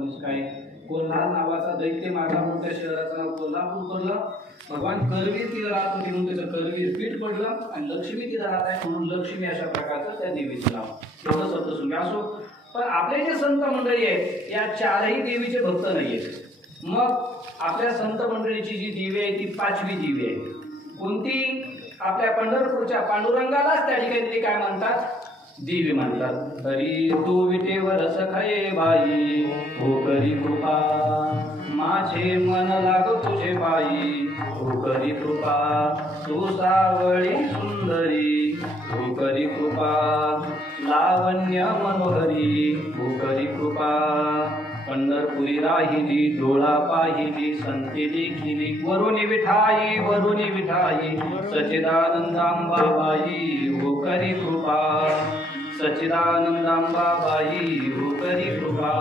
म्हणजे काय कोल्हार नावाचा दैत्य मारला म्हणून त्या शहराचं नाव कोल्हापूर पडलं. भगवान करवीर तिथं राहत होती म्हणून त्याचं करवीर पीठ पडलं आणि लक्ष्मी तिथं राहत आहे म्हणून लक्ष्मी अशा प्रकारचं त्या देवीचं नाव एवढं सप्तशृंगी असो. पण आपले जे संत मंडळी आहेत या चारही देवीचे भक्त नाही आहेत. मग आपल्या संत मंडळीची जी देवी आहे ती पाचवी देवी आहे. कोणती? आपल्या पंढरपूरच्या पांडुरंगालाच त्या ठिकाणी ते काय म्हणतात? देवी म्हणतात. तरी तू विटेवर सखाये बाई हो करी कृपा माझे मन लाग तुझे बाई हो करी कृपा तू सावळी सुंदरी हो करी कृपा लावण्य मनोहरी हो करी कृपा पंढरपुरी राहिली डोळा पाहिली संती देखिली वरुणी विठाई सच्चिदानंदांबाबाई हो करी कृपा सच्चिदानंदांबाबाई हो करी कृपा.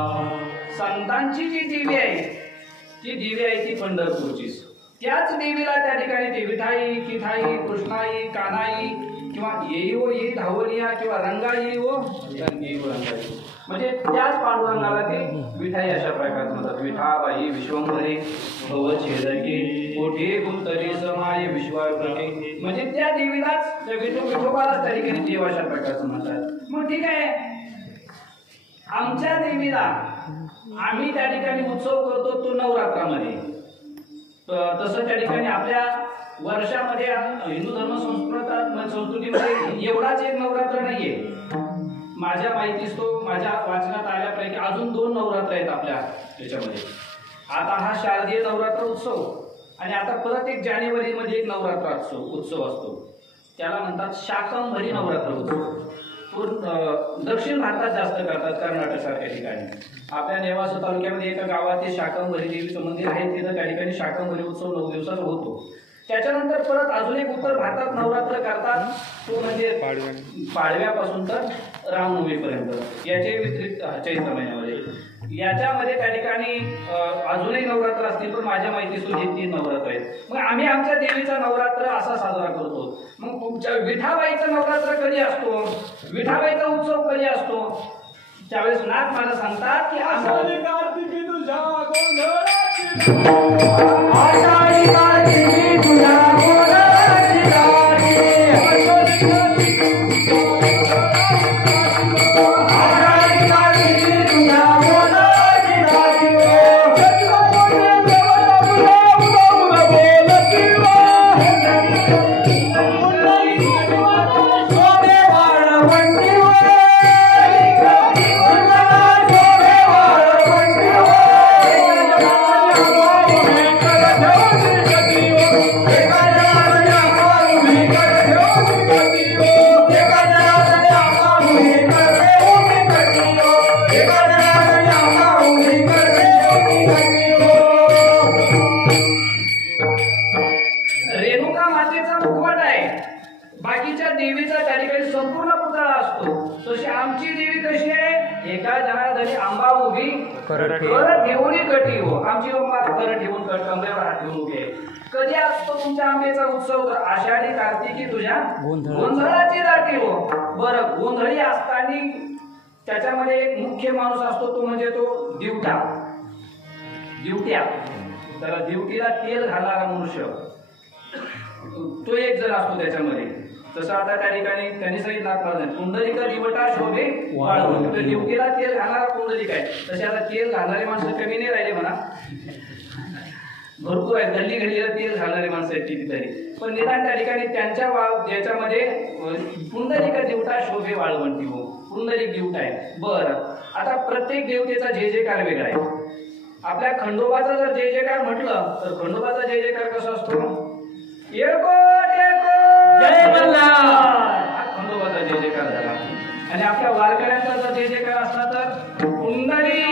संतांची जी दिवी आहे ती पंढरपूरचीच. त्याच देवीला त्या ठिकाणी ते विठाई किठाई कृष्णाई कानाई किंवा येई हो येई धावलिया किंवा रंगाई हो रंगी रंगाई म्हणजे त्याच पांडुरंगाला ते विठाई अशा प्रकारचं म्हणतात. विठाबाई विश्वंभरे भवछेदके कोठे गुंतरी समाय विश्वाप्रते म्हणजे त्या देवीलाच त्या विठोबालाच त्या ठिकाणी देव अशा प्रकारचं म्हणतात. मग ठीक आहे, आमच्या देवीला आम्ही त्या ठिकाणी उत्सव करतो तो नवरात्रामध्ये. तसं त्या ठिकाणी आपल्या वर्षामध्ये हिंदू धर्म संस्कृतीमध्ये एवढाच एक नवरात्र नाहीये. माझ्या माहितीस तो माझ्या वाचनात आल्यापैकी अजून 2 नवरात्र आहेत आपल्या त्याच्यामध्ये. आता हा शारदीय नवरात्र उत्सव आणि आता परत एक जानेवारीमध्ये एक नवरात्र उत्सव असतो. त्याला म्हणतात शाकंभरी नवरात्र उत्सव. तो दक्षिण भारतात जास्त करतात, कर्नाटक सारख्या ठिकाणी. आपल्या नेवासा तालुक्यामध्ये एका गावात ते शाकंभरी देवीचं मंदिर आहे. तिथं त्या ठिकाणी शाकंभरी उत्सव 9 दिवसाचा होतो. त्याच्यानंतर परत अजून एक उत्तर भारतात नवरात्र करतात, तो म्हणजे पाडव्यापासून तर रामनवमीपर्यंत याचे विस्तृत चैत्र महिन्यामध्ये. याच्यामध्ये त्या ठिकाणी अजूनही नवरात्र असतील, पण माझ्या माहितीतून हे 3 नवरात्र आहेत. मग आम्ही आमच्या देवीचा नवरात्र असा साजरा करतो. मग तुमच्या विठाबाईचा नवरात्र कधी असतो, विठाबाईचा उत्सव कधी असतो, त्यावेळेस नाथ मला सांगतात की कार्तिकी तुझ्या कधी असतो तुमच्या आंब्याचा उत्सव? आषाढी कार्तिकी तुझ्या गोंधळाची दाटी हो. बरं, गोंधळी असताना त्याच्यामध्ये एक मुख्य माणूस असतो, तो म्हणजे तो दिवट्या. तर दिवटीला तेल घालणारा मनुष्य तो एक जण असतो त्याच्यामध्ये. तसं आता त्या ठिकाणी त्यांनी सांगितलं पुंडलिका दिवटा शोभे वाळवून, दिवटीला तेल घालणारा पुंडलिक आहे. तसे आता तेल घालणारे माणसं कमी नाही राहिले म्हणा, भरपूर आहेत. गल्ली गल्लीला तेल घालणारे माणसं आहेत कितीतरी. पण निदान त्या ठिकाणी त्यांच्या याच्यामध्ये पुंडलिका दिवटा शोभे वाळवंटी हो, पुंडलिक दिवटा आहे. बरं, आता प्रत्येक देवतेचा जय जयकार वेगळा आहे. आपल्या खंडोबाचा जर जय जयकार म्हटलं तर खंडोबाचा जय जयकार कसा असतो? एकोट एकोट जय मल्हार, हा खंडोबाचा जय जयकार झाला. आणि आपल्या वारकऱ्यांचा जर जय जयकार असला तर पुंडलिक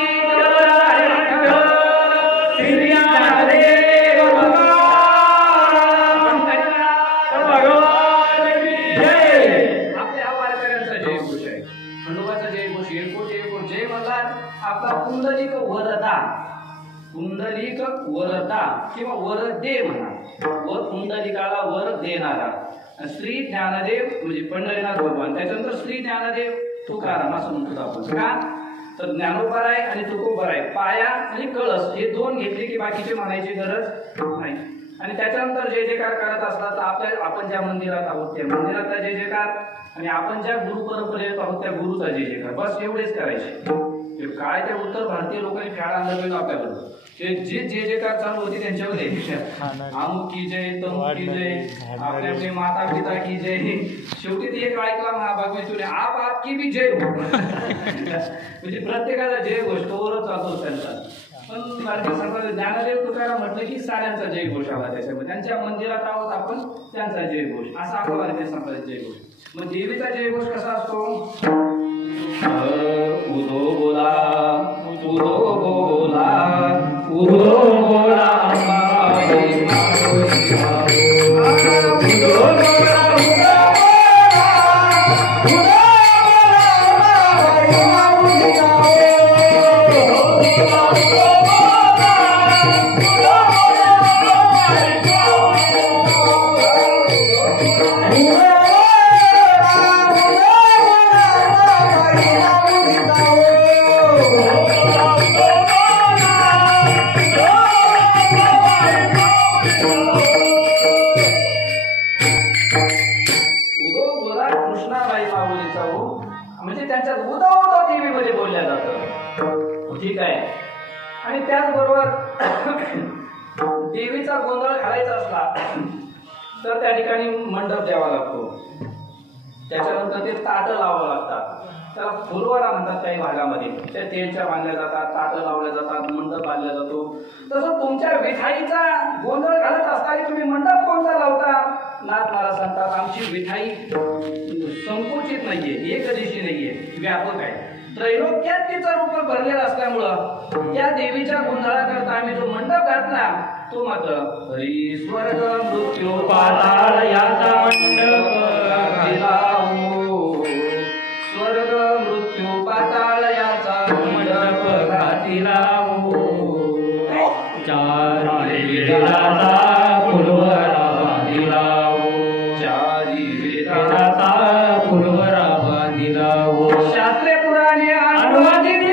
पुंडलिक वरदा किंवा वरदे म्हणा, वर पुंडलिकाला वर देणारा. श्री ज्ञानदेव म्हणजे पंढरीनाथ भगवान, त्याच्यानंतर श्री ज्ञानदेव तुकाराम असं म्हणतो आपण. का तर ज्ञानोबा आहे आणि तुकोबा आहे, पाया आणि कळस हे दोन घेतले की बाकीचे म्हणायची गरज नाही. आणि त्याच्यानंतर जय जयकार करत असला तर आपण ज्या मंदिरात आहोत त्या मंदिराचा जय जयकार आणि आपण ज्या गुरु परंपरेत आहोत त्या गुरुचा जय जयकार, बस एवढेच करायचे. काय त्या उत्तर भारतीय लोकांनी फॅड आणलं गेलं आपल्याकडं, जे जय जयकार चालू होती त्यांच्यावर अमुक की जय, तमुक की जय, आपले आपले माता पिता की जय. शेवटी ते एक ऐकला महाभागवतून आप आपकी भी जय हो. म्हणजे प्रत्येकाचा जय घोषवरच चालतो त्यांचा. पण भारतीय संप्रदाय ज्ञानदेव तुकाराम म्हटलं की साऱ्यांचा जय घोष आला त्याच्यामध्ये, त्यांच्या मंदिरात आहोत आपण त्यांचा जय घोष, असा आपला भारतीय संप्रदाय जय घोष. मग देवीचा जय घोष कसा असतो? उदो बोला उदो बोला उदो बोला म्हणजे त्यांच्यात उदो उदो देवी मध्ये बोलल्या जातं. ठीक आहे. आणि त्याचबरोबर देवीचा गोंधळ घालायचा असला तर त्या ठिकाणी मंडप द्यावा लागतो, त्याच्यानंतर ते ताटं लावावं लागतात, त्याला फुलवारा म्हणतात काही भागामध्ये. त्या तेलच्या बांधल्या जातात, ताटं लावल्या जातात, मंडप बांधला जातो. तसं तुमच्या विठाईचा गोंधळ घालत असताना तुम्ही मंडप कोणता लावता? नाथ महाराज सांगतात आमची विठाई संकुचित नाहीये, एकदिशी नाहीये, व्यापक आहे. त्रैलोक्यात तिचं रूप भरलेलं असल्यामुळं या देवीच्या गोंधळाकरता आम्ही जो मंडप घातला तो मात्र हरी स्वर्ग मृत्यू पाताळ याचा मंडप घातिलावो, स्वर्ग मृत्यू पाताळ याचा मंडप घातिलावो, चारी वेदाचा फुलवरा बांधिलावो, चारी वेदाचा फुलवरा बांधिलावो, शास्त्रे पुराणे अनुवादित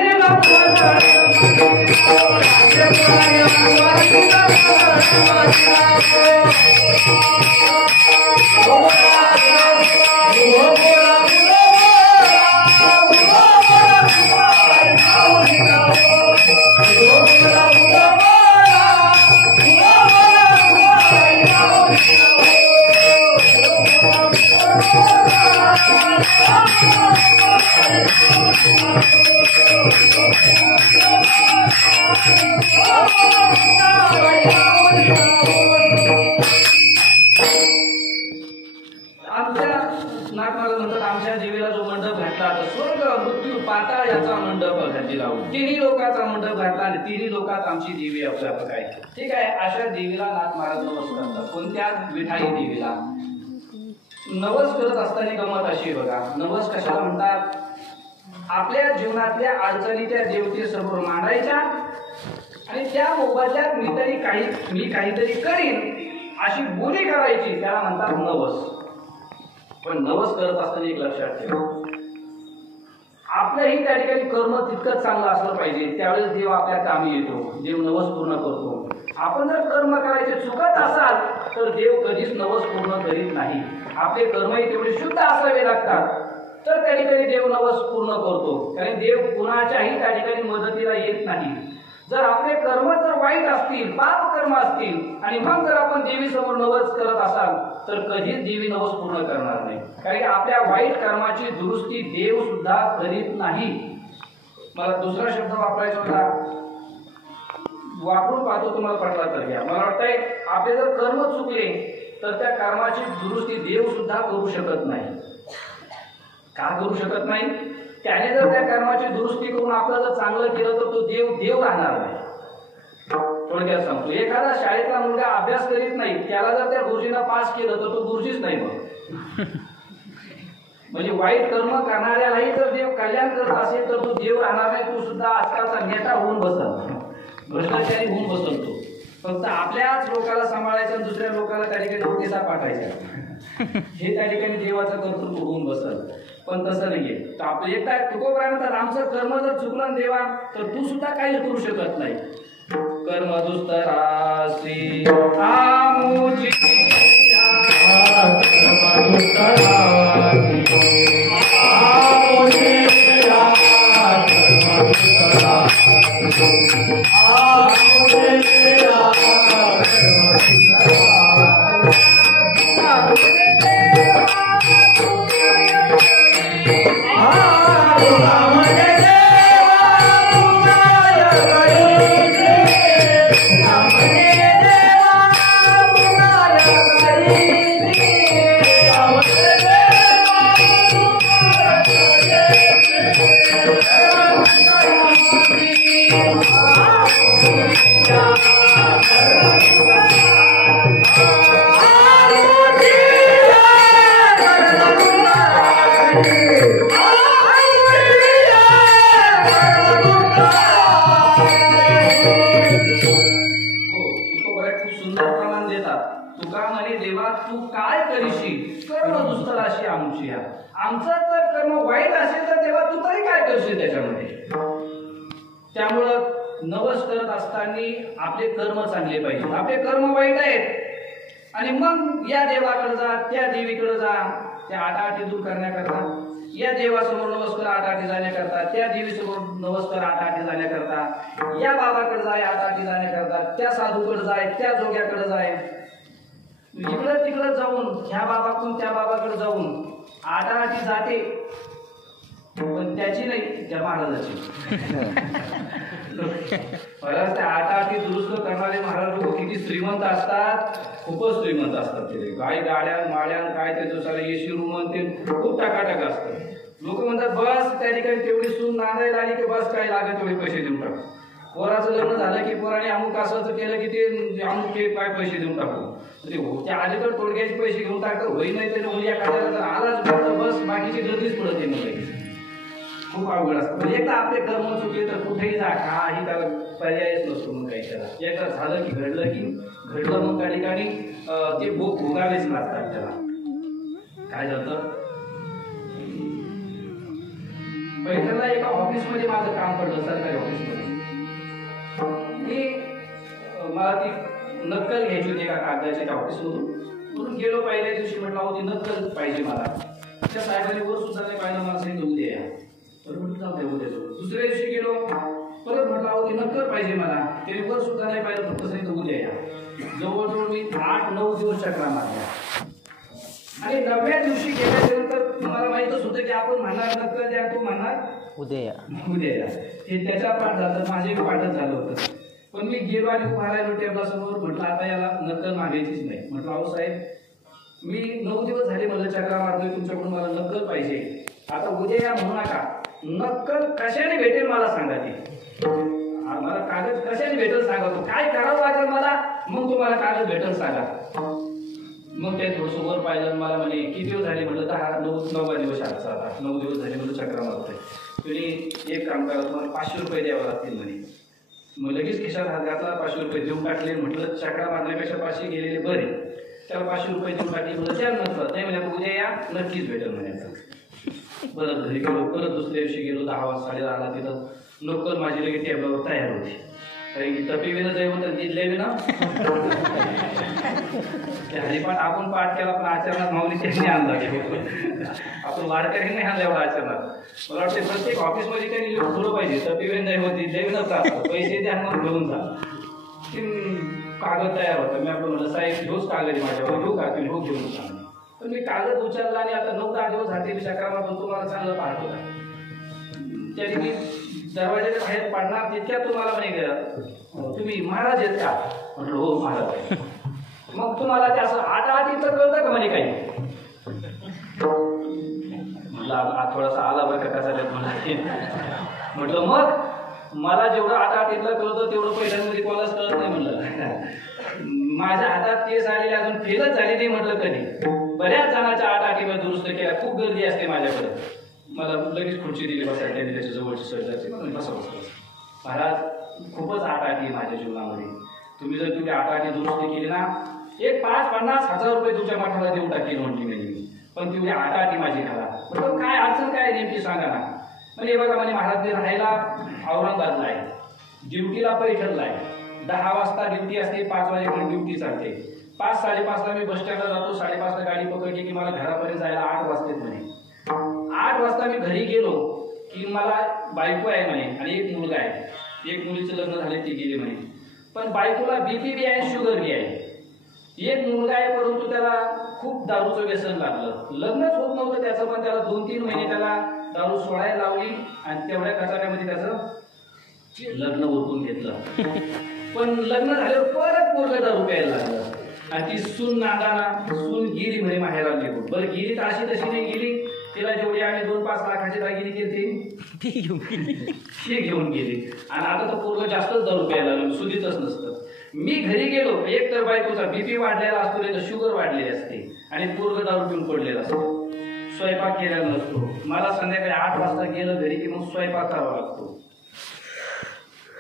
आमच्या देवीला जो मंडप घातला स्वर्ग मृत्यू पाताळ याचा मंडप घातलेला, तिन्ही लोकांचा मंडप घातला आणि तिन्ही लोकात आमची देवी अव्यापक आहे. ठीक आहे. अशा देवीला नाथ महाराज नवस करतात. कोणत्या? विठाई देवीला. नवस करत असताना गमत अशी बघा, नवस कशाला म्हणतात? आपल्या जीवनातल्या अडचणी त्या देवतेसमोर मांडायच्या आणि त्या मोबदल्यात मी काहीतरी करीन अशी बोली करायची, त्याला म्हणतात नवस. पण नवस करत असताना एक लक्षात ठेवा, आपल्याही त्या ठिकाणी कर्म तितकंच चांगलं असलं पाहिजे, त्यावेळेस देव आपल्या कामी येतो, देव नवस पूर्ण करतो. आपण जर कर्म करायचे चुकत असाल तर देव कधीच नवस पूर्ण करीत नाही. आपले कर्मही तेवढे शुद्ध असावे लागतात तर त्या ठिकाणी देव नवस पूर्ण करतो, कारण देव कुणाच्याही त्या ठिकाणी मदतीला येत नाही. जर आपले कर्म जर वाईट असतील, पाप कर्म असतील आणि मग जर आपण देवी समोर नवस करत असाल तर कधीच देवी नवस पूर्ण करणार नाही, कारण की आपल्या वाईट कर्माची दुरुस्ती देव सुद्धा करीत नाही. मला दुसरा शब्द वापरायचा होता, वापरून पाहतो, तुम्हाला पटला तर घ्या. मला वाटतंय आपले जर कर्म चुकले तर त्या कर्माची दुरुस्ती देव सुद्धा करू शकत नाही. का करू शकत नाही? त्याने जर त्या कर्माची दुरुस्ती करून आपलं जर चांगलं केलं तर तो देव राहणार नाही. थोडक्यात सांगतो, एखादा शाळेतला मुलगा अभ्यास करीत नाही, त्याला जर त्या गुरुजींना पास केलं तर तो गुरुजीच नाही. मग म्हणजे वाईट कर्म करणाऱ्यालाही जर देव कल्याण करत असेल तर तो देव राहणार नाही, तो सुद्धा आजकालचा नेता होऊन बसल, भ्रष्टाचारी होऊन बसल. तो फक्त आपल्याच लोकांना सांभाळायचं आणि दुसऱ्या लोकांना त्या ठिकाणी नोटिसा पाठवायच्या, हे त्या ठिकाणी देवाचं कर्तृत्व होऊन बसल. पण तसं नाहीये. तर आपलं एकटा तुकोबरा म्हणतात आमचं कर्म जर चुकलं देवा तर तू सुद्धा काही करू शकत नाही. कर्म दुस्तरासी आमुची आमचं जर कर्म वाईट असेल तर तेव्हा तू तरी काय करशील त्याच्यामध्ये. त्यामुळं नवस करत असताना आपले कर्म चांगले पाहिजे. आपले कर्म वाईट आहेत आणि मग या देवाकडे जा, त्या देवीकडे जा, त्या आटाआटी दूर करण्याकरता, या देवासमोर नमस्कार आटाआटी जाण्याकरता, त्या देवीसमोर नमस्कार आटाआटी जाण्याकरता, या बाबाकडे जाय आटाआटी जाण्याकरता, त्या साधूकडे जाय, त्या जोग्याकडे जाय, इकडं तिकडं जाऊन ह्या बाबाकडून त्या बाबाकडे जाऊन आटाआटी जाते, पण त्याची नाही त्या महाराजाची. महाराज त्या आटाआटी दुरुस्त करणारे महाराज लोक किती श्रीमंत असतात, खूपच श्रीमंत असतात. ते काय गाड्या माड्या काय त्याचं सारे एसी रूम ते खूप टाकाटाक असतात. लोक म्हणतात बस त्या ठिकाणी तेवढी सून नांदायला आली की बस काय लागेल तेवढे पैसे देऊन टाकू. पोराचं लग्न झालं की पोराने अमुक असं केलं की ते अमुक हे काय पैसे देऊन टाकू. त्या अलीकडे तोडग्याचे पैसे घेऊन टाकतात. होई नाही तरी मुली एखाद्याला आलाच बस बाकीची गर्दीच पडत आहे. मग खूप अवघड असतं. म्हणजे एकदा आपले कर्म चुकले तर कुठेही जा, काही त्याला पर्यायच नसतो. मग काही त्याला एकदा झालं की घडलं मग त्या ठिकाणी ते भोगावेच लागतात त्याला. काय झालं पहिल्यांदा एका ऑफिसमध्ये माझं काम पडलं, सरकारी ऑफिसमध्ये. मला ती नक्कल घ्यायची होती एका कागदाच्या त्या ऑफिसमधून. म्हणून गेलो पहिल्या दिवशी, म्हटलं होती नक्कल पाहिजे मला. त्या साहेबांनी वर सुद्धा नाही पाहिलं, मला सांगितलं उद्या या. बरं म्हटलं जाऊ द्या उद्या जाऊ. दुसऱ्या दिवशी गेलो, परत म्हटलं होती नक्कल पाहिजे मला. त्याने वर सुद्धा नाही पाहिलं, फक्त सांगितलं उद्या या. जवळजवळ मी 8-9 दिवस चक्रा मारल्या. आणि 9व्या दिवशी गेल्यानंतर तुम्हाला माहितच होतं की आपण म्हणणार नक्कल द्या, तो म्हणणार उद्या या. हे त्याच्या पाठ झालं, माझे पाठच झालं होतं. पण मी गेलो आणि उभा राहिलो टेबलासमोर. म्हटलं आता याला नक्कल मागायचीच नाही. म्हटलं अहो साहेब, मी 9 दिवस झाले म्हणलं चक्रा मारतोय तुमच्याकडून, मला नक्कल पाहिजे. आता उद्या या म्हणू नका. नक्कल कशाने भेटेल मला सांगा. ते मला कागद कशाने भेटेल सांगा. तो काय करावं लागेल मला, मग तुम्हाला कागद भेटेल सांगा. मग ते थोडंसं वर पाहिलं. मला म्हणे किती दिवस झाले. म्हटलं 9 दिवस आला. आता 9 दिवस झाले म्हणलं चक्रा मारतोय. तुम्ही एक काम करा, तुम्हाला 500 रुपये द्यावं लागतील म्हणे. मग लगेच खिशात हात घातला, 500 रुपये देऊन टाकले. म्हटलं चक्रा मारण्यापेक्षा 500 गेलेले बरे. त्याला 500 रुपये देऊन टाकले. म्हणजे त्याला नसलं नाही म्हणजे उद्या या नक्कीच भेटेल म्हणायचं. परत घरी गेलो. परत दुसऱ्या दिवशी गेलो 10-10:30 तिथं नोकर माझी लगेच टेबलावर तयार होती. कारण की तपीवेनं जाई होतं दिले ना ते हरिपाठ आपण पाठ केला, पण आचरणात माऊली त्यांनी आणला. आपण वारकऱ्यांनी आणला एवढा आचरणात. मला वाटते प्रत्येक ऑफिसमध्ये त्यांनी ठेवलं पाहिजे. तपीवेन जाई होती दिले नसता, पैसे द्या मग घेऊन जा. कागद तयार होता. मी आपलं म्हणलं साहेब ह्योच कागद माझ्यावर घेऊ का, तुम्ही हो घेऊन जा. पण मी कागद उचलला आणि आता 9-10 दिवस झाले मी चक्रा मारून तुम्हाला चांगलं पाहतो का. त्या ठिकाणी दरवाजाच्या बाहेर पडणार तितक्या तुम्हाला म्हणे तुम्ही महाराज आहेत का. म्हटलं हो महाराज आहे. मग तुम्हाला ते असं आठ इथं कळतं का म्हणे काही. म्हटलं थोडासा आला बरं का कसा म्हटलं मग मला जेवढं आठ इथलं कळतं तेवढं पहिल्यांमध्ये कोणालाच कळत नाही. म्हणलं माझ्या हातात केस आलेले अजून फेलच झाली नाही. म्हटलं कधी बऱ्याच जणांच्या 8-8 दुरुस्त केल्या. खूप गर्दी असते माझ्याकडे. मला लगेच खुर्ची दिली बसायला. त्यांनी त्याच्या जवळची सर्जाची म्हणून बसा. महाराज खूपच 8-8 माझ्या जीवनामध्ये. तुम्ही जर तुम्ही 8-8 दुरुस्ती केली ना, एक 5-50 हजार रुपये तुमच्या मठाला देऊन टाकेल म्हटली नाही. पण तेवढी 8-8 माझी घाला. तो काय अडचण काय नेमकी सांगा ना. म्हणजे बघा म्हणजे महाराज राहायला औरंगाबादला आहे, ड्युटीला पैठणला आहे. 10 वाजता ड्युटी असते, 5 वाजेपर्यंत ड्युटी चालते. 5-5:30ला मी बस स्टँडला जातो, 5:30ला गाडी पकडली की मला घरापर्यंत जायला 8 वाजतात म्हणे. 8 वाजता मी घरी गेलो की मला बायको आहे म्हणे आणि एक मुलगा आहे. एक मुलीचं लग्न झाले, ती गेली म्हणे. पण बायकोला बीपी बी आहे, शुगर बी आहे. एक मुलगा आहे, परंतु त्याला खूप दारूचं व्यसन लागलं. लग्नच होत नव्हतं त्याचं, पण त्याला 2-3 महिने त्याला दारू सोडायला लावली आणि तेवढ्या कचाट्यामध्ये त्याचं लग्न उरकून घेतलं. पण लग्न झाल्यावर परत पोरगं दारू प्यायला लागलं आणि ती सून नादाना सून गेली म्हणे माहेराला निघून. बरं गेली तर अशी तशी नाही गेली, तिला जेवढी आम्ही 2-5 लाखाची दागिने केली ती घेऊन गेली. आणि आता तर पोरगं जास्तच दारू प्यायला लागलं, सुधीतच नसतं. मी घरी गेलो, एक तर बायकोचा बीपी वाढलेला असतो, नाही तर शुगर वाढलेली असते आणि पोरगं दारू पिऊन पडलेला असतो, स्वयंपाक केलेला नसतो. मला संध्याकाळी 8 वाजता गेलं घरी की मग स्वयंपाक करावा लागतो.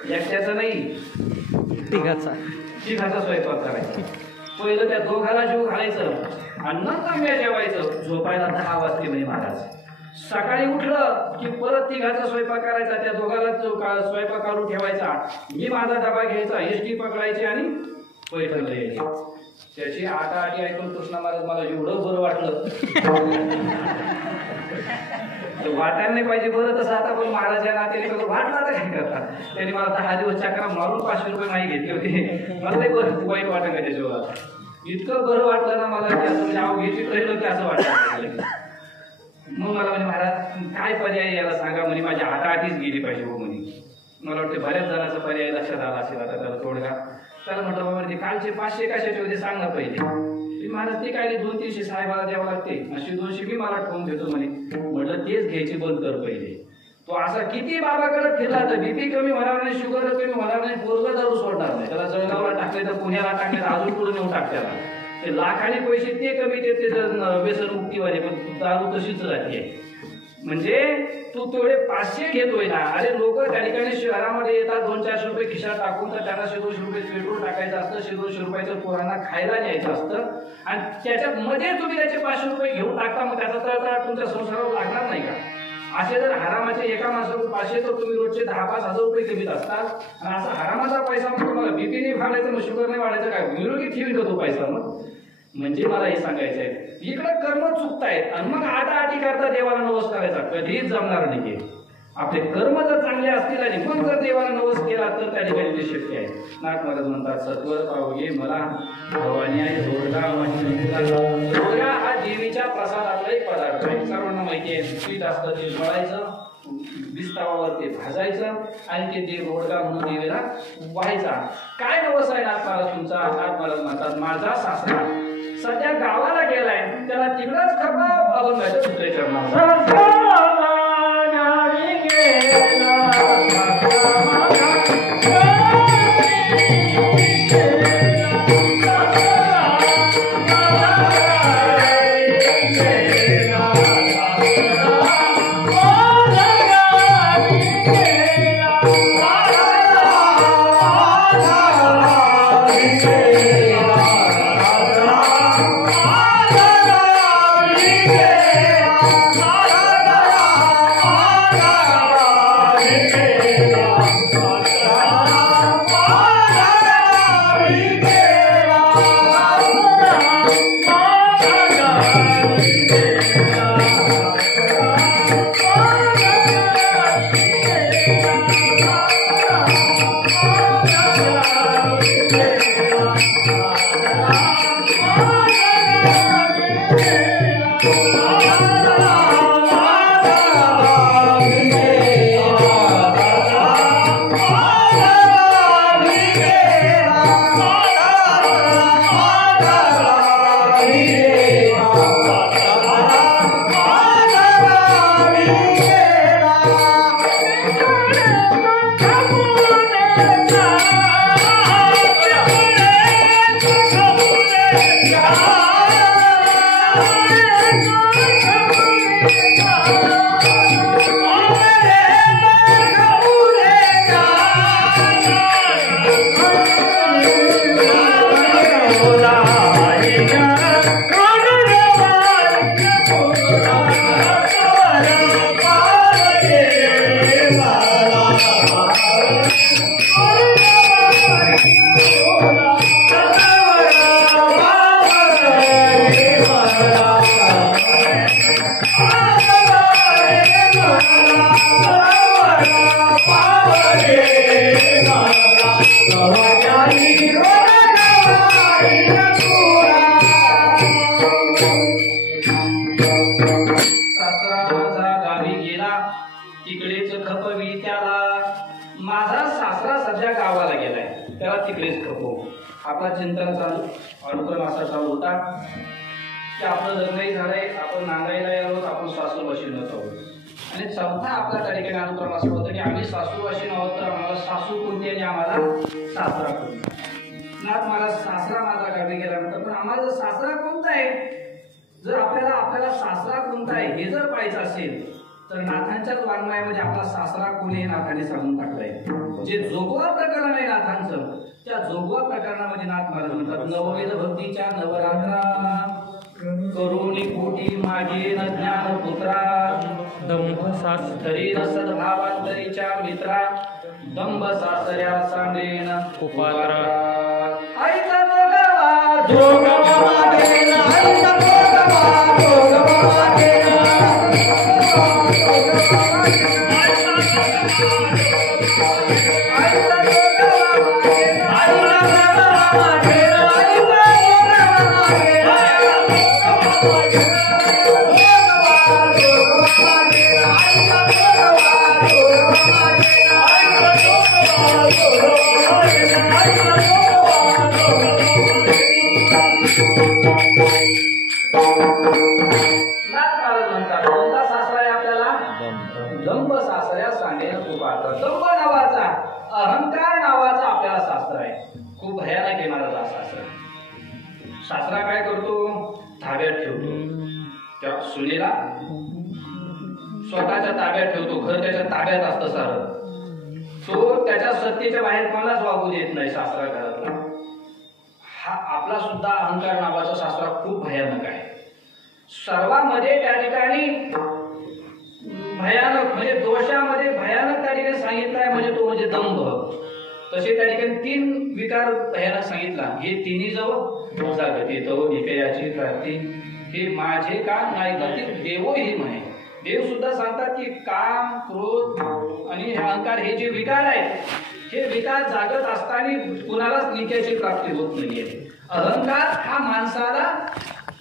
एकट्याचा नाही, तिघाचा स्वयंपाक करायचा. पहिलं त्या दोघाला जीव घालायचं आणि नंतर मी जेवायचं. झोपायला 10 वाजते म्हणे महाराज. सकाळी उठलं की परत तिघाचा स्वयंपाक करायचा, त्या दोघाला स्वयंपाक काढून ठेवायचा. मी माझा डबा घ्यायचा, एसटी पकडायची आणि पैठणला यायची. त्याची आटाआटी ऐकून कृष्णा महाराज मला एवढं बरं वाटलं. वाटायला नाही पाहिजे बरं तसं आता, पण महाराज या नात्याने कसं वाटलं तर काय करतात. त्यांनी मला 10 दिवस चक्रा मारून 500 रुपये माही घेतले होते. मला नाही बरं वाईट वाटत का त्याच्यावर. इतकं बरं वाटलं ना मला की असं म्हणजे अहो घेतलीच राहिलं की असं वाटलं. मग मला म्हणजे महाराज काय पर्याय याला सांगा म्हणे. माझी आटाआटीच गेली पाहिजे हो म्हणे. मला वाटतं बऱ्याच जणांचा पर्याय लक्षात आला असेल आता त्याला थोडा. त्याला म्हटलं बाबा ते कालचे 500 कशाचे होते सांग ना पहिले. महाराज ते काय 200-300 साहेबाला द्यावं लागते, अशी 200 मी मला ठेवून देतो म्हणे. म्हटलं तेच घ्यायची बंद कर पहिले. तो असा किती बाबाकडे फिरला तर बीपी कमी होणार नाही, शुगर कमी होणार नाही, पोरगं दारू सोडणार नाही. त्याला जळगावला टाकले तर पुण्याला टाकले तर अजून पुढे नेऊन टाक त्याला. ते लाखाने पैसे ते कमी देते व्यसन मुक्तीवाले, पण दारू तशीच राहते. म्हणजे तू तेवढे 500 घेतोय ना. अरे लोक त्या ठिकाणी शहरामध्ये येतात 200-400 रुपये खिशात टाकून, तर त्यांना 100-200 रुपये पेट्रोल टाकायचं असतं, 100-200 रुपयाचं पोरांना खायला न्यायचं असतं आणि त्याच्यात मध्ये तुम्ही त्याचे 500 रुपये घेऊन टाकता. मग त्याचा तळतळा तुमच्या संसारावर लागणार नाही का? असे जर हरामाचे एका माणसाकडून 500 तर तुम्ही रोजचे 10-5 हजार रुपये कमीत असतात आणि असा हरामाचा पैसा मग तुम्हाला बीपी नाही वाढायचं, मग शुगर नाही वाढायचं, काय निरोगी ठेवील का तो पैसा मग? म्हणजे मला हे सांगायचं आहे, इकडे कर्म चुकतायत आणि मग आटाआटी करता देवाला नवस करायचा कधीच जमणार नाही. आपले कर्म जर चांगले असतील आणि मग जर देवाला नवस केला तर त्या ठिकाणी ते शक्य आहे. नाथ महाराज म्हणतात सत्वर पावगे मला भवानी आहे रोडगा हा देवीच्या प्रसादातला एक पदार्थ आहे. सर्वांना माहिती आहे. पीठ असतं ते मळायचं, विस्तावावर ते भाजायचं आणि ते रोडगा म्हणून देवीला व्हायचा. काय नवस आहे नाथ महाराज तुमचा? नाथ महाराज म्हणतात माझा सासरा सध्या गावाला गेलाय, त्याला तिकडंच खरं अभंगाच्या सूत्राच्या Yeah. तिकडेच खपवी त्याला. माझा सासरा सध्या गावाला गेलाय, त्याला तिकडेच खपव. आपला चिंतन चालू, अनुक्रम असा चालू होता की आपलं लग्नही झालंय, आपण नांदायला आलो, आपण सासूरवाशी न आहोत. आणि चौथा आपला त्या ठिकाणी अनुक्रम असं होतं की आम्ही सासूरवाशी आहोत, तर आम्हाला सासू कोणती आणि आम्हाला सासरा कोणता. नाथ मला सासरा माझा गावी गेल्यानंतर, पण आम्हाला सासरा कोणता आहे, जर आपल्याला सासरा कोणता आहे हे जर पाहायचं असेल तर नाथांच्याच वाङ्मयामध्ये आपला सासरा कोणी हे नाथाने सांगून टाकलंय. जे जोगवा प्रकरण आहे नाथांचं, त्या जोगवा प्रकरणामध्ये नाथ महाराज म्हणतात, नववेद भक्तीच्या नवरात्रा करुणी कोटी मागे न ज्ञान पुत्रा, दंभ सासरीन सद्भावांतरीच्या मित्रा, दंभ सासऱ्या सांगेन कुपात्रा. आईचा जोगवा जोगवा मागेन, आईचा जोगवा जोगवा मागेन. अहंकार नावाचा आपल्याला शास्त्र आहे. खूप भयानक आहे महाराज हा शास्त्र. शास्त्र काय करतो, ताब्यात ठेवतो. त्या सुनेला स्वतःच्या ताब्यात ठेवतो, घर त्याच्या ताब्यात असतं सारं. तो त्याच्या सत्तेच्या बाहेर कोणालाच वागू देत नाही शास्त्र घरातला. हा आपला सुद्धा अहंकार नावाचा शास्त्र खूप भयानक आहे. सर्वांमध्ये त्या ठिकाणी भयानक म्हणजे दोषामध्ये भयानक त्या ठिकाणी सांगितलं आहे, म्हणजे तो म्हणजे दंभ. तसे त्या ठिकाणी 3 विकार भयानक सांगितला. हे तिन्ही जवळ जागती तो विकयाची प्राप्ती, हे माझे का नाही गती देवो ही म्हणे. देव सुद्धा सांगतात की काम, क्रोध आणि अहंकार हे जे विकार आहेत, हे विकार जागत असताना कुणालाच नित्याची प्राप्ती होत नाहीये. अहंकार हा माणसाला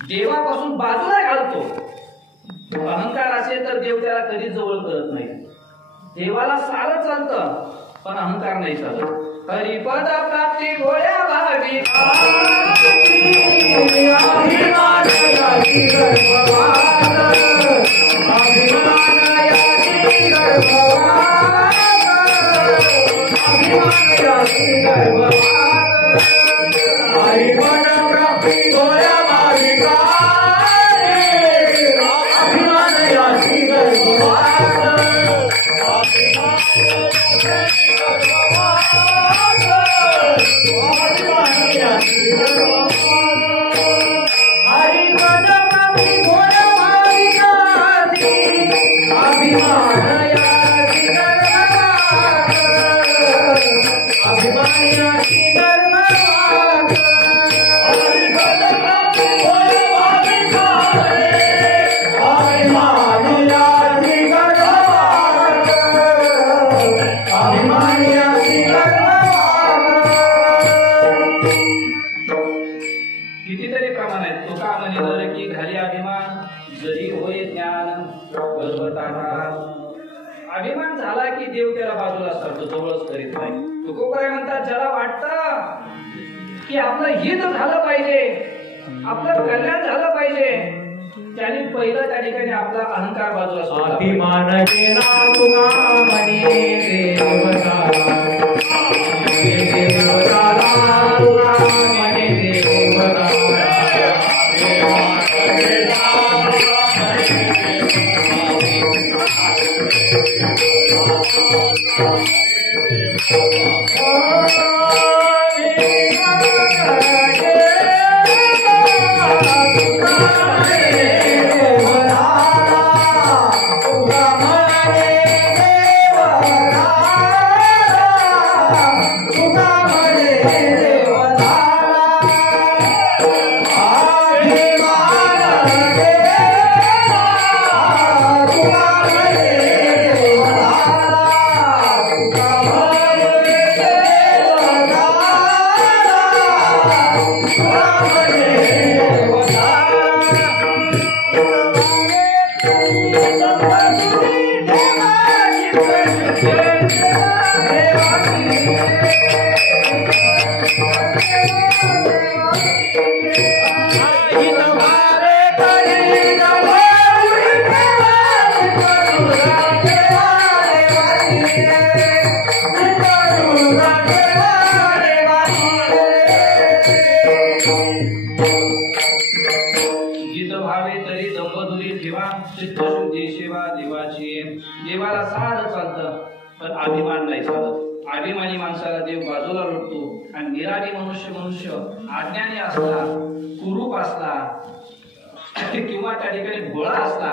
देवापासून बाजूला घालतो. अहंकार असेल तर देव त्याला कधीच जवळ करत नाही. देवाला सारं चालतं पण अहंकार नाही चालत. हरिपद प्राप्ती गोळ्या भावी कितीतरी प्रमाण आहेत. तुका म्हणे की घाली अभिमान जरी होय ज्ञान अभिमान झाला की देव त्याला बाजूला सरतो, जवळच करीत नाही. तुकोबराय म्हणतात, ज्याला वाटतं की आपलं हित झालं पाहिजे, आपलं कल्याण झालं पाहिजे, त्याने पहिलं त्या ठिकाणी आपला अहंकार बाजूला सोडला. अभिमान केला तुका म्हणे देवता, देवता तुका म्हणे देवता. बाजूला लोटतो आणि निरागी मनुष्य अज्ञानी असला, कुरूप असला किंवा त्या ठिकाणी भोळा असला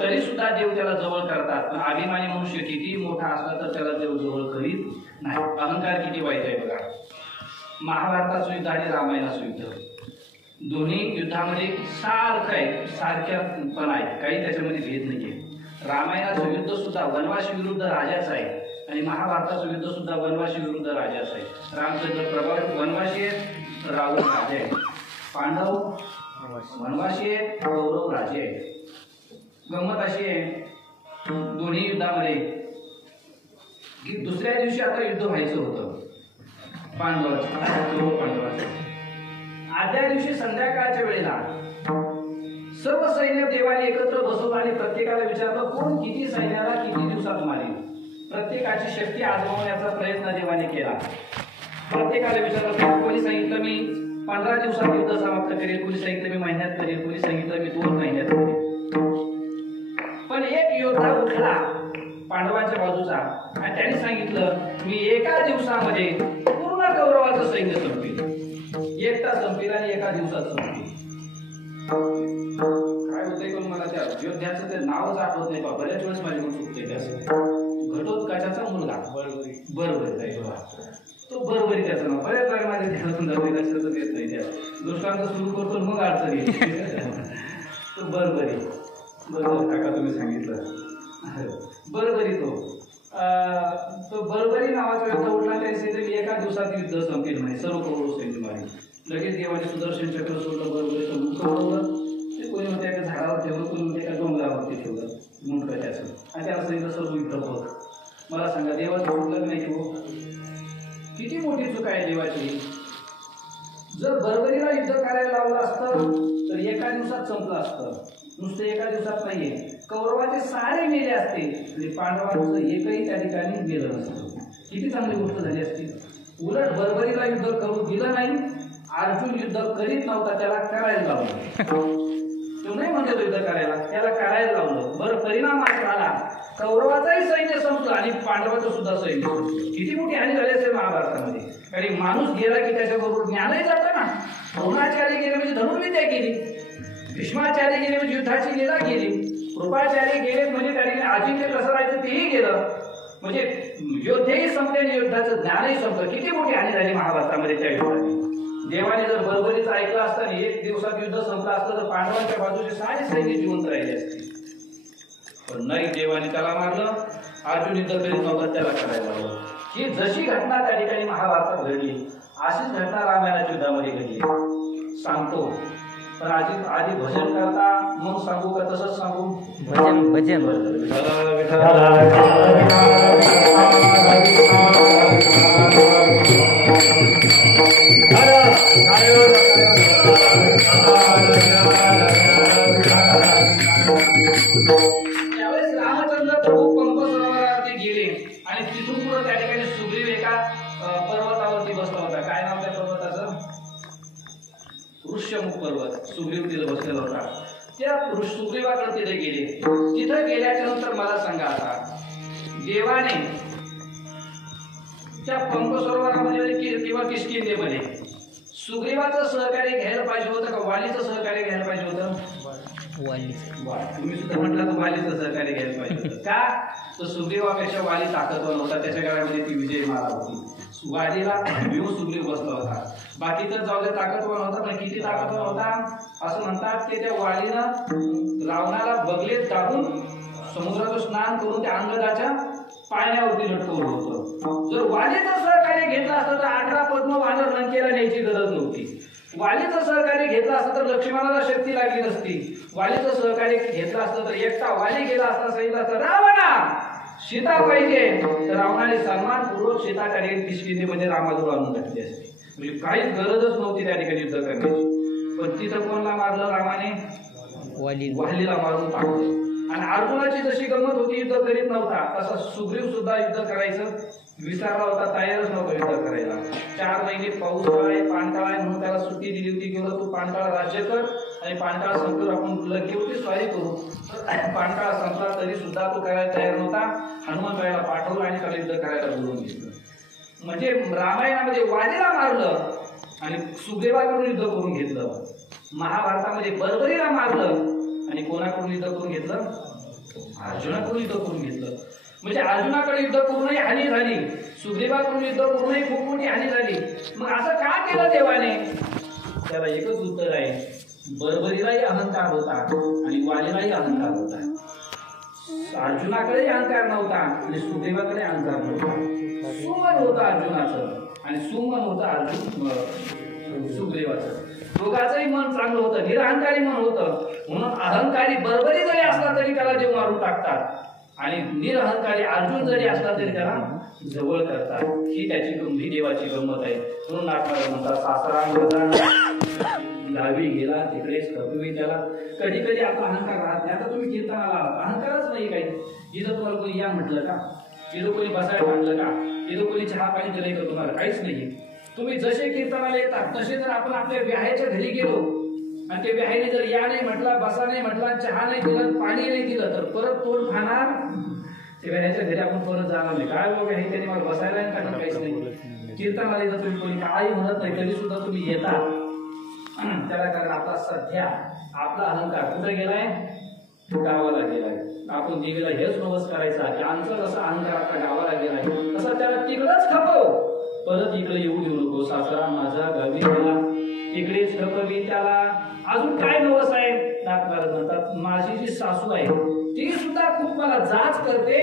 तरी सुद्धा देव त्याला जवळ करतात. पण अभिमानी मनुष्य किती मोठा असला तर त्याला देव जवळ करीत नाही. अहंकार किती वाईट आहे बघा. महाभारताचं युद्ध आणि रामायणाचं युद्ध दोन्ही युद्धामध्ये सारखं आहे, सारख्यापण आहे, काही त्याच्यामध्ये भेद नाहीये. रामायणाचं युद्ध सुद्धा वनवासी विरुद्ध राजाचं आहे आणि महाभारताचं युद्ध सुद्धा वनवासी विरुद्ध राजाचं आहे. रामचंद्र प्रभाव वनवासी आहेत, रावण राजे आहेत, पांडव वनवासी आहेत, कौरव राजे आहेत. गंमत अशी आहे दोन्ही युद्धामध्ये की दुसऱ्या दिवशी आता युद्ध व्हायचं होतं पांडवाचं. आदल्या दिवशी संध्याकाळच्या वेळेला सर्व सैन्य देवाने एकत्र बसवलं आणि प्रत्येकाला विचारलं कोण किती सैन्याला किती दिवसात मारेल. प्रत्येकाची शक्ती आजमावण्याचा प्रयत्न देवाने केला. प्रत्येकाला विचारलं, कोणी सांगितलं मी 15 दिवसात युद्ध समाप्त करेल, कोणी सांगितलं मी महिन्यात करेल, कोणी सांगितलं मी 2 महिन्यात करेल. पण एक योद्धा उठला पांडवांच्या बाजूचा आणि त्याने सांगितलं मी एका दिवसामध्ये पूर्ण कौरवाचं सैन्य संपवेल. एकटा संपेल आणि एका दिवसात संपेल. काय होतंय पण मला त्या योद्ध्याचं ते नावच आठवत नाही. बऱ्याच वेळेस माझ्याकडून चुकते. त्याचं घटोत्कचाचा मुलगा बरोबर तो बरोबरी त्याचं नाव बऱ्याच वेळा माझ्या ध्यानातून लक्षातच येत नाही. त्या दृष्टांत सुरू करतो मग अडचण येते. तो बरोबरी काका तुम्ही सांगितलं बरोबरी. तो बरोबरी नावाचा युद्ध उठला. त्याने मी एका दिवसात युद्ध संपेल म्हणे, सर्व कौरव सैन्य मारेल. लगेच देवाने सुदर्शन चक्र सोडलं, बरोबरीचं मुख वळवलं. ते कोणी होते एका झाडावर ठेवलं, कोणी होते एका डोंगरावरती ठेवलं मुंडकं त्याचं आणि त्याला सांगितलं सर्व युद्ध बघ. मला सांगा देवाचं कुठलं नाही हो. किती मोठी चूक आहे देवाची. जर बरोबरीला युद्ध करायला लावलं असतं तर एका दिवसात संपलं असतं. नुसतं एका दिवसात नाहीये. कौरवाचे सारे मेले असते आणि पांडवांचं एकही त्या ठिकाणी मेलं नसतं. किती चांगली गोष्ट झाली असती. उलट बरोबरीला युद्ध करू दिलं नाही. अर्जुन युद्ध करीत नव्हता, त्याला करायला लावलं. तो नाही म्हणतो युद्ध करायला, त्याला करायला लावलं. बरं परिणाम मात्र आला. कौरवाचाही सैन्य संपलं आणि पांडवाचं सुद्धा सैन्य संपलं. किती मोठी हानी झाली असेल महाभारतामध्ये. कारण माणूस गेला की त्याच्याबरोबर ज्ञानही जातं ना. द्रोणाचार्य गेले म्हणजे धनुर्विद्या केली, भीष्माचार्य गेले म्हणजे युद्धाची लीला केली, कृपाचार्य गेले म्हणजे त्या ठिकाणी अजिंक्य कसं राहायचं तेही गेलं. म्हणजे योद्धेही संपले आणि युद्धाचं ज्ञानही संपलं. किती मोठी हानी झाली महाभारतामध्ये त्या युद्धाने. देवाने जर बरोबरीच ऐकलं असतं आणि 1 दिवसात युद्ध संपलं असतं तर पांडवांच्या बाजूचे सारे सैन्य जिवंत राहिले असते. पण नाही, देवाने त्याला मारलं. अर्जुन युद्ध करीत नव्हता, त्याला करायला लावलं. ही जशी घटना त्या ठिकाणी महाभारतात घडली अशीच घटना रामायणाच्या युद्धामध्ये घडली. सांगतो पण आधी भजन करता मग सांगू का तसंच सांगू? भजन त्यावेळेस रामचंद्र प्रभू पंप सरोवरावरती गेले आणि तिथून पुढे त्या ठिकाणी सुग्रीव एका पर्वतावरती बसला होता. काय नाव त्या पर्वताचं? ऋष्यमुख पर्वत. सुग्रीव तिथे बसलेला होता. त्या सुग्रीवाकडे तिथे गेले. तिथे गेल्याच्या नंतर मला सांगा आता देवाने त्या पंप सरोवरामध्ये किंवा किष्किंधेमध्ये सुग्रीवाचं सहकार्य घ्यायला पाहिजे होतं का वालीचं सहकार्य घ्यायला पाहिजे होतं? तुम्ही सुद्धा म्हटलं तर वालीचं सहकार्य घ्यायला पाहिजे होतं. का? तर सुग्रीवापेक्षा वाली ताकदवान होता. त्याच्या काळामध्ये ती विजय माला होती. वालीला भिवून सुग्रीव बसला होता. बाकी तर जाऊ दे ताकदवान होता, पण किती ताकदवान होता असं म्हणतात की त्या वालीनं रावणाला बगलेत दाबून समुद्राचं स्नान करून त्या अंगदाच्या पाण्यावरती लटकवलं होतं. जर वालीचं सहकार्य घेतलं असतं तर 18 पद्म वानर लंकेला न्यायची गरज नव्हती. वालीचं सहकार्य घेतलं असतं तर लक्ष्मणाला शक्ती लागली नसती. वालीचं सहकार्य घेतलं असतं तर एकटा वाली गेला असता, सांगितलं असतं रावणा सीता पाहिजे तर रावणाने सन्मानपूर्वक सीता त्या ठिकाणी किष्किंधेमध्ये रामाजवळ आणून घातली असते. म्हणजे काहीच गरजच नव्हती त्या ठिकाणी युद्ध करण्याची. पण तिथं कोणाला मारलं? रामाने वालीला मारून टाकलं. आणि अर्जुनाची जशी गंमत होती युद्ध करीत नव्हता तसा सुग्रीव सुद्धा युद्ध करायचं विसरला होता, तयारच नव्हता युद्ध करायला. 4 महिने पाऊस काळ आहे, पाणकाळ आहे म्हणून त्याला सुट्टी दिली होती. किंवा तू पाणकाळ राज्य कर आणि पाणकाळ संपल्यावर आपण लंकेवरती स्वारी करू. पाणकाळ संपला तरी सुद्धा तो करायला तयार नव्हता. हनुमंतरायाला पाठवलं आणि त्याला युद्ध करायला बोलवून घेतलं. म्हणजे रामायणामध्ये वालीला मारलं आणि सुग्रीवाकडून युद्ध करून घेतलं. महाभारतामध्ये बर्बरीला मारलं आणि कोणाकडून युद्ध करून घेतलं? अर्जुनाकडून युद्ध करून घेतलं. म्हणजे अर्जुनाकडे युद्ध करूनही हानी झाली, सुग्रीवाकडून युद्ध करूनही खूप मोठी हानी झाली. मग असं का केलं देवाने? त्याला एकच उत्तर आहे, बर्बरीलाही अहंकार होता आणि वालीलाही अहंकार होता. अर्जुनाकडे अहंकार नव्हता आणि सुग्रीवाकडे अहंकार नव्हता. सुमन होतं अर्जुनाचं आणि सुमन होतं अर्जुन सुग्रीवाचं. दोघांचंही मन चांगलं होतं, निरअहंकारी मन होतं. म्हणून अहंकारी बर्बरी जरी असला तरी त्याला जीव मारून टाकतात आणि निरअहंकारी अर्जुन जरी असला तरी त्याला जवळ करतात. ही त्याची गंभीर देवाची गंमत आहे. म्हणून नाटकाला म्हणतात, सासरा गावी गेला तिकडेच खपवी त्याला. कधी कधी आपला अहंकार राहत नाही. आता तुम्ही कीर्तनाला अहंकारच नाही काही. इथं तुम्हाला कोणी या म्हटलं का? इथं कोणी बसायला टाकलं का? इथं कोणी चहा पाणी दिलंय का? तुम्हाला काहीच नाही. तुम्ही जसे कीर्तनाला येतात तसे जर आपण आपल्या व्याह्याच्या घरी गेलो आणि ते व्याह्याने जर या नाही म्हटला, बसा नाही म्हटला, चहा नाही दिलं, पाणी नाही दिलं तर परत तोंड खाणार. ते व्याह्याच्या घरी आपण परत जाणार नाही. काय लोक आहे त्यांनी मला बसायला नाही टाकलं, काहीच नाही. कीर्तनाला येतात तुम्ही कोणी काही म्हणत नाही, तरी सुद्धा तुम्ही येतात. त्याला कारण आपला सध्या आपला अहंकार कुठे गेलाय? गावाला गेलाय. आपण देवीला हेच नवस करायचा की आमचा जसा अहंकार आता गावाला गेलाय तसा त्याला तिकडच खपव, परत इकडे येऊ देऊ नको. सासरा माझा गावी गेला तिकडेच खपवी त्याला. अजून काय नवस आहे? नाटकाला म्हणतात, माझी जी सासू आहे ती सुद्धा खूप मला जाच करते.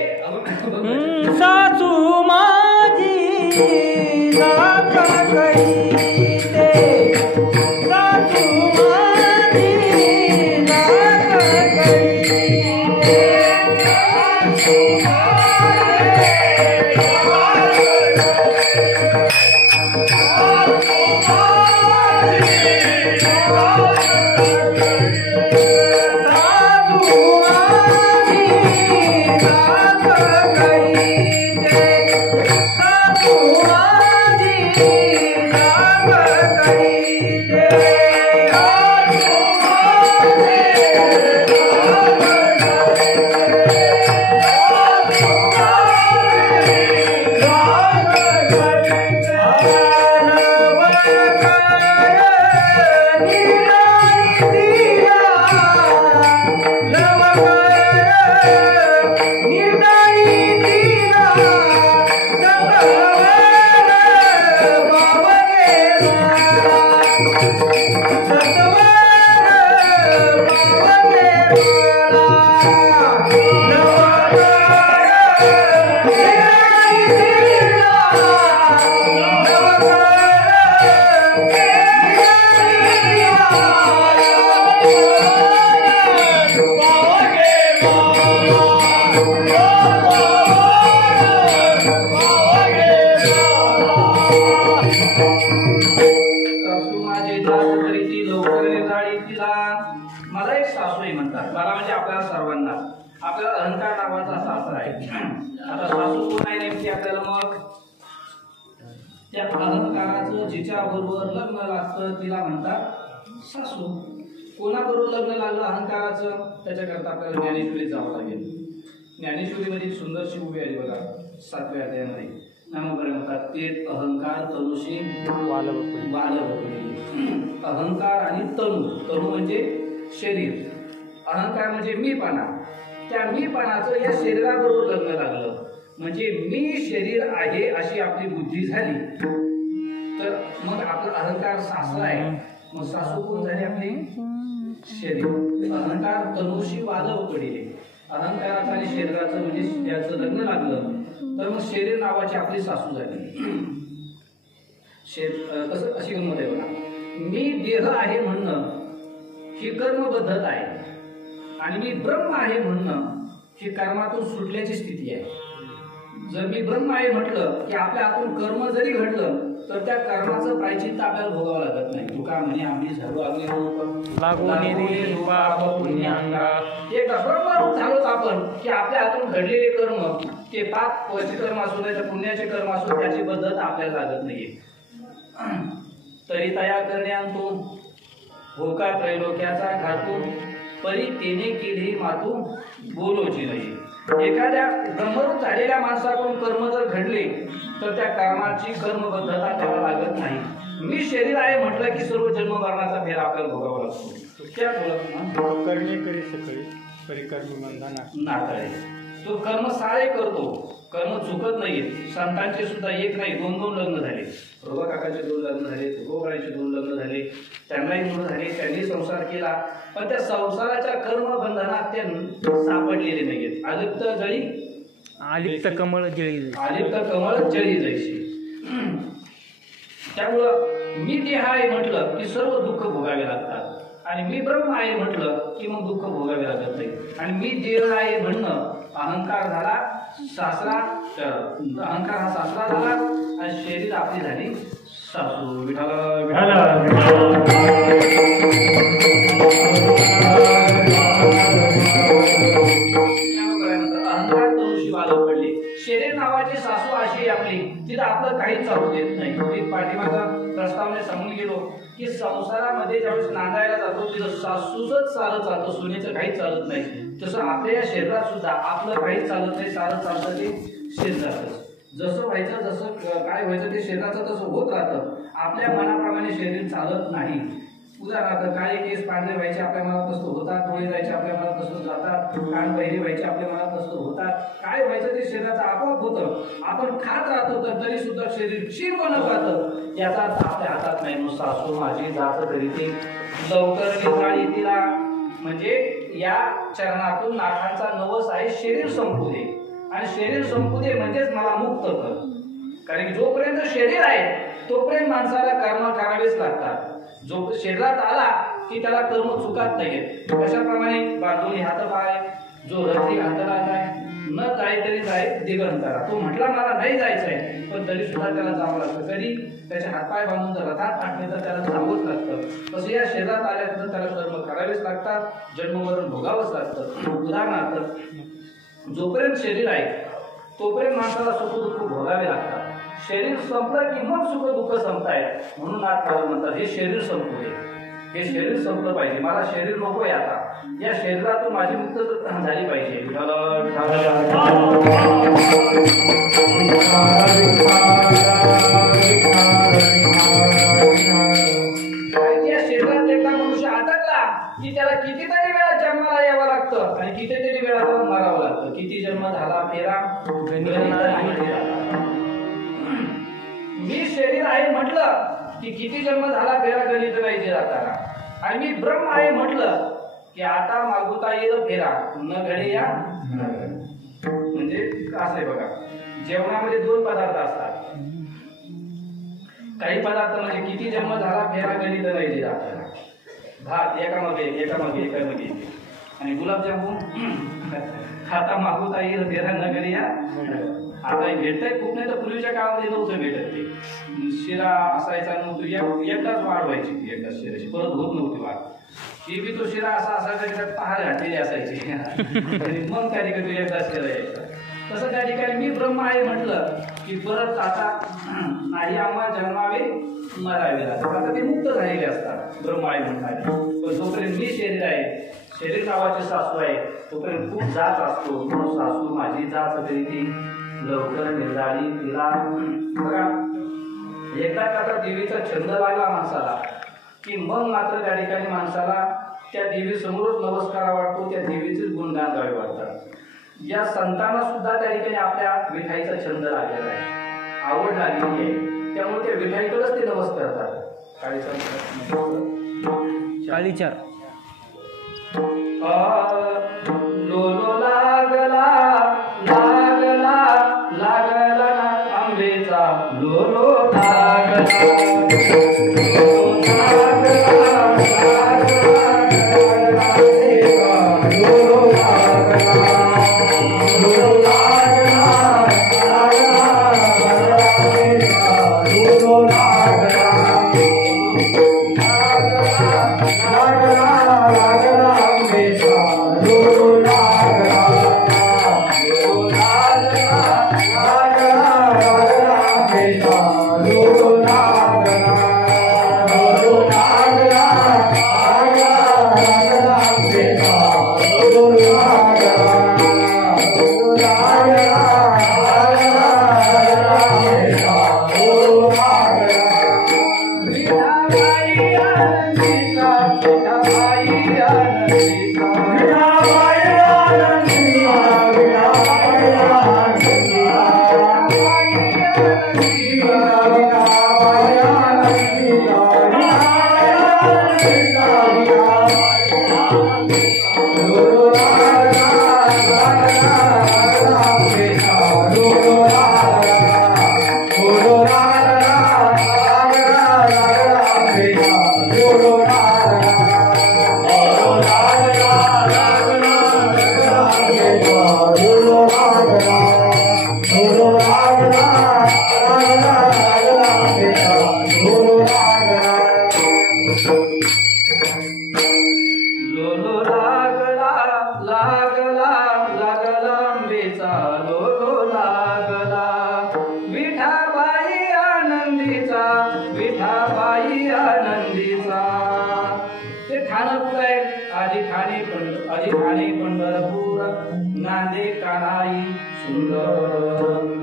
सासू माझी जाच करते, सासू माझी जाच करते. मला एक सासू आहे म्हणतात. मला म्हणजे आपल्याला सर्वांना आपल्याला अहंकार नावाचा सासरा आहे. आता सासू कोण आहे नेमकी आपल्याला? मग त्या अहंकाराचं जिच्या बरोबर लग्न लागतं तिला म्हणतात सासू. कोणाबरोबर लग्न लागलं अहंकाराचं? त्याच्याकरता आपल्याला ज्ञानेश्वरीत जावं लागेल. ज्ञानेश्वरीमध्ये सुंदरशी उभी आहे बघा 7व्या अध्यायामध्ये. नमोकार म्हणतात, ते अहंकार तनुशी वालवपुरी. अहंकार आणि तनु. तनु म्हणजे शरीर, अहंकार म्हणजे मीपणा. त्या मीपणाचं या शरीराबरोबर लग्न लागलं म्हणजे मी शरीर आहे अशी आपली बुद्धी झाली तर मग आपला अहंकार सासरा आहे. मग सासू कोण झाली? आपली शरीर. अहंकार तनुशी वादव पडिले. अहंकाराचं आणि शरीराचं म्हणजे ज्याचं लग्न लागलं तर मग शरीर नावाची आपली सासू झाली. कसं अशी गंमत आहे बघा. मी देह आहे म्हणणं ही कर्मबद्धता आहे आणि मी ब्रह्म आहे म्हणणं ही कर्मातून सुटल्याची स्थिती आहे. जर मी ब्रह्म आहे म्हटलं की आपल्या हातून कर्म जरी घडलं तर त्या कर्माचं प्रायचित्त आपल्याला भोगावं लागत नाही. तुका म्हणे आम्ही सर्व एकदा ब्रह्मरूप झालोच आपण की आपल्या हातून घडलेले कर्म ते पापाचे कर्म असू दे पुण्याचे कर्म असू त्याची पद्धत आपल्याला लागत नाहीये. तरी तया करण्यातू भोका त्रैलोक्याचा घातून परी तेने केली मातू बोलोची नाही. एखाद्या ब्रह्मरूप झालेल्या माणसाकडून कर्म जर घडले तर त्या कर्माची कर्मबद्धता त्याला लागत नाही. मी शरीर आहे म्हटलं की सर्व जन्म मरणाचा फेर आपल्याला भोगावा लागतो. त्या करणे करी सकळी परिकर्म बंधना नाटाळे. तो कर्म सारे करतो, कर्म चुकत नाहीये. संतांचे सुद्धा एक नाही 2-2 लग्न झाले. प्रभा काकाचे 2 लग्न झाले, तुकोबरायांचे 2 लग्न झाले, त्यांनाही मुलं झाले, त्यांनी संसार केला. पण त्या संसाराच्या कर्मबंधनात ते सापडलेले नाहीयेत. अलिप्त जळी आलिप्त कमळ जळी आलिप्त कमळ जळी जायची. त्यामुळं मी देह आहे म्हटलं की सर्व दुःख भोगावे लागतात, आणि मी ब्रह्म आहे म्हटलं की मग दुःख भोगावे लागत नाही. आणि मी देह आहे म्हणणं अहंकार झाला सासरा, अहंकार हा सासरा झाला, आणि शरीर आपली झाली सासू. विठाला अहंकार तनुशी वालत पडले. शरीर नावाची सासू अशी आपली, तिथं आपलं काहीच चालू देत नाही. मी पाठीमागा प्रस्तावने सांगून गेलो की संसारामध्ये ज्यावेळेस नांदायला जातो तिथं सासूच चालतं, सोन्याचं काहीच चालत नाही. तसं आपल्या या शरीरात सुद्धा आपलं काहीच चालत नाही, सारं चालतं ते शरीराचं. जसं व्हायचं, जसं काय व्हायचं ते शरीराचं तसं होत राहतं. आपल्या मनाप्रमाणे शरीर चालत नाही. उदाहरणार्थ काळे केस पांढरे व्हायचे आपल्या मनात तसं होतात, डोळे जायचे आपल्या मनात तसं जातात, कान बहिरे व्हायचे आपल्या मनात तसं होतात. काय व्हायचं ते शरीराचं आपोआप होतं. आपण खात राहतो तर तरी सुद्धा शरीर क्षीण बनत राहतं. याचा अर्थ आपल्या हातात नाही. मग सासू माझी जात तरी ती लवकर निघाली तिला, म्हणजे या चरणातून नाथांचा नवस आहे शरीर संपू दे, आणि शरीर संपू दे म्हणजेच मला मुक्त कर. कारण की जोपर्यंत शरीर आहे तोपर्यंत माणसाला कर्म करावेच लागतात. जो शरीरात आला की त्याला कर्म चुकत नाहीये. कशाप्रमाणे बांधून हात पाय, जो रथी हाताला जाय न जाय तरी जाय दिगंतरा. तो म्हटला मला नाही जायचंय पण तरी सुद्धा त्याला जावं लागतं. कधी त्याचे हातपाय बांधून जर रथात टाकले तर त्याला जावंच लागतं. तसं या शरीरात आल्यानंतर त्याला कर्म करावेच लागतात, जन्ममरण भोगावंच लागतं. उदाहरणार्थ जोपर्यंत शरीर आहे तोपर्यंत माणसाला सुख दुःख भोगावे लागतात. शरीर संपलं की मग सुख दुःख संपताय. म्हणून नाथ महाराज म्हणतात हे शरीर संपू दे, हे शरीर संपलं पाहिजे. मला शरीर नकोय आता. या शरीरातून माझी मुक्तता झाली पाहिजे. या शरीरात एकदा मनुष्य अटकला की त्याला कितीतरी वेळा जन्माला यावं लागतं आणि कितीतरी वेळा मरावं लागतं. किती जन्म झाला फेरा मी शरीर आहे म्हटलं की किती जन्म झाला फेरा गणित नाही जाताना. आणि मी ब्रह्म आहे म्हटलं की आता मागवता येईल फेरा न घडे या. म्हणजे असं आहे बघा, जेवणामध्ये 2 पदार्थ असतात. काही पदार्थ म्हणजे किती जन्म झाला फेरा गणित नाही जाताना. भात एकामागे एकामागे, आणि गुलाबजामुन खाता मागवता येईल फेरा न घडे या. आता भेटतंय खूप, नाही तर पूर्वीच्या काळामध्ये नव्हतं भेटत ते. शिरा असायचा नव्हतं, एकदाच वाढ व्हायची ती, एकदाच शिराची परत होत नव्हती वाढ. ती बी तो शिरा असा असायचा की त्यात पहाड घातलेली असायची आणि मग त्या ठिकाणी एकदा शिरा यायचा. तसं त्या ठिकाणी मी ब्रह्म आहे म्हटलं की परत आता नाही आम्हा जन्मावे मरावे लागतात. आता ते मुक्त झालेले असतात ब्रह्म आहे म्हणणारे. पण जोपर्यंत मी शरीर आहे, शरीर नावाची सासू आहे, तोपर्यंत खूप जाच असतो. म्हणून सासू माझी जाच तरी ती लवकर निर्धारी तिला. बघा एकदा का देवीचा छंद लागला माणसाला की मग मात्र त्या ठिकाणी माणसाला त्या देवी समोरच नमस्कार वाटतो, त्या देवीचेच गुणगान गावे वाटतात. या संतांना सुद्धा त्या ठिकाणी आपल्या विठाईचा छंद लागलेला आहे, आवड लागलेली आहे. त्यामुळे त्या विठाईकडेच ते नमस्कार करतात. काळीचार लोलो लागला लागला लागला आंबेचा लोलो लागला. विठाबाई आनंदीचा ते ठाणं कुठं आहे आधी ठाणे पंढरपूर नांदे कानाई सुंदर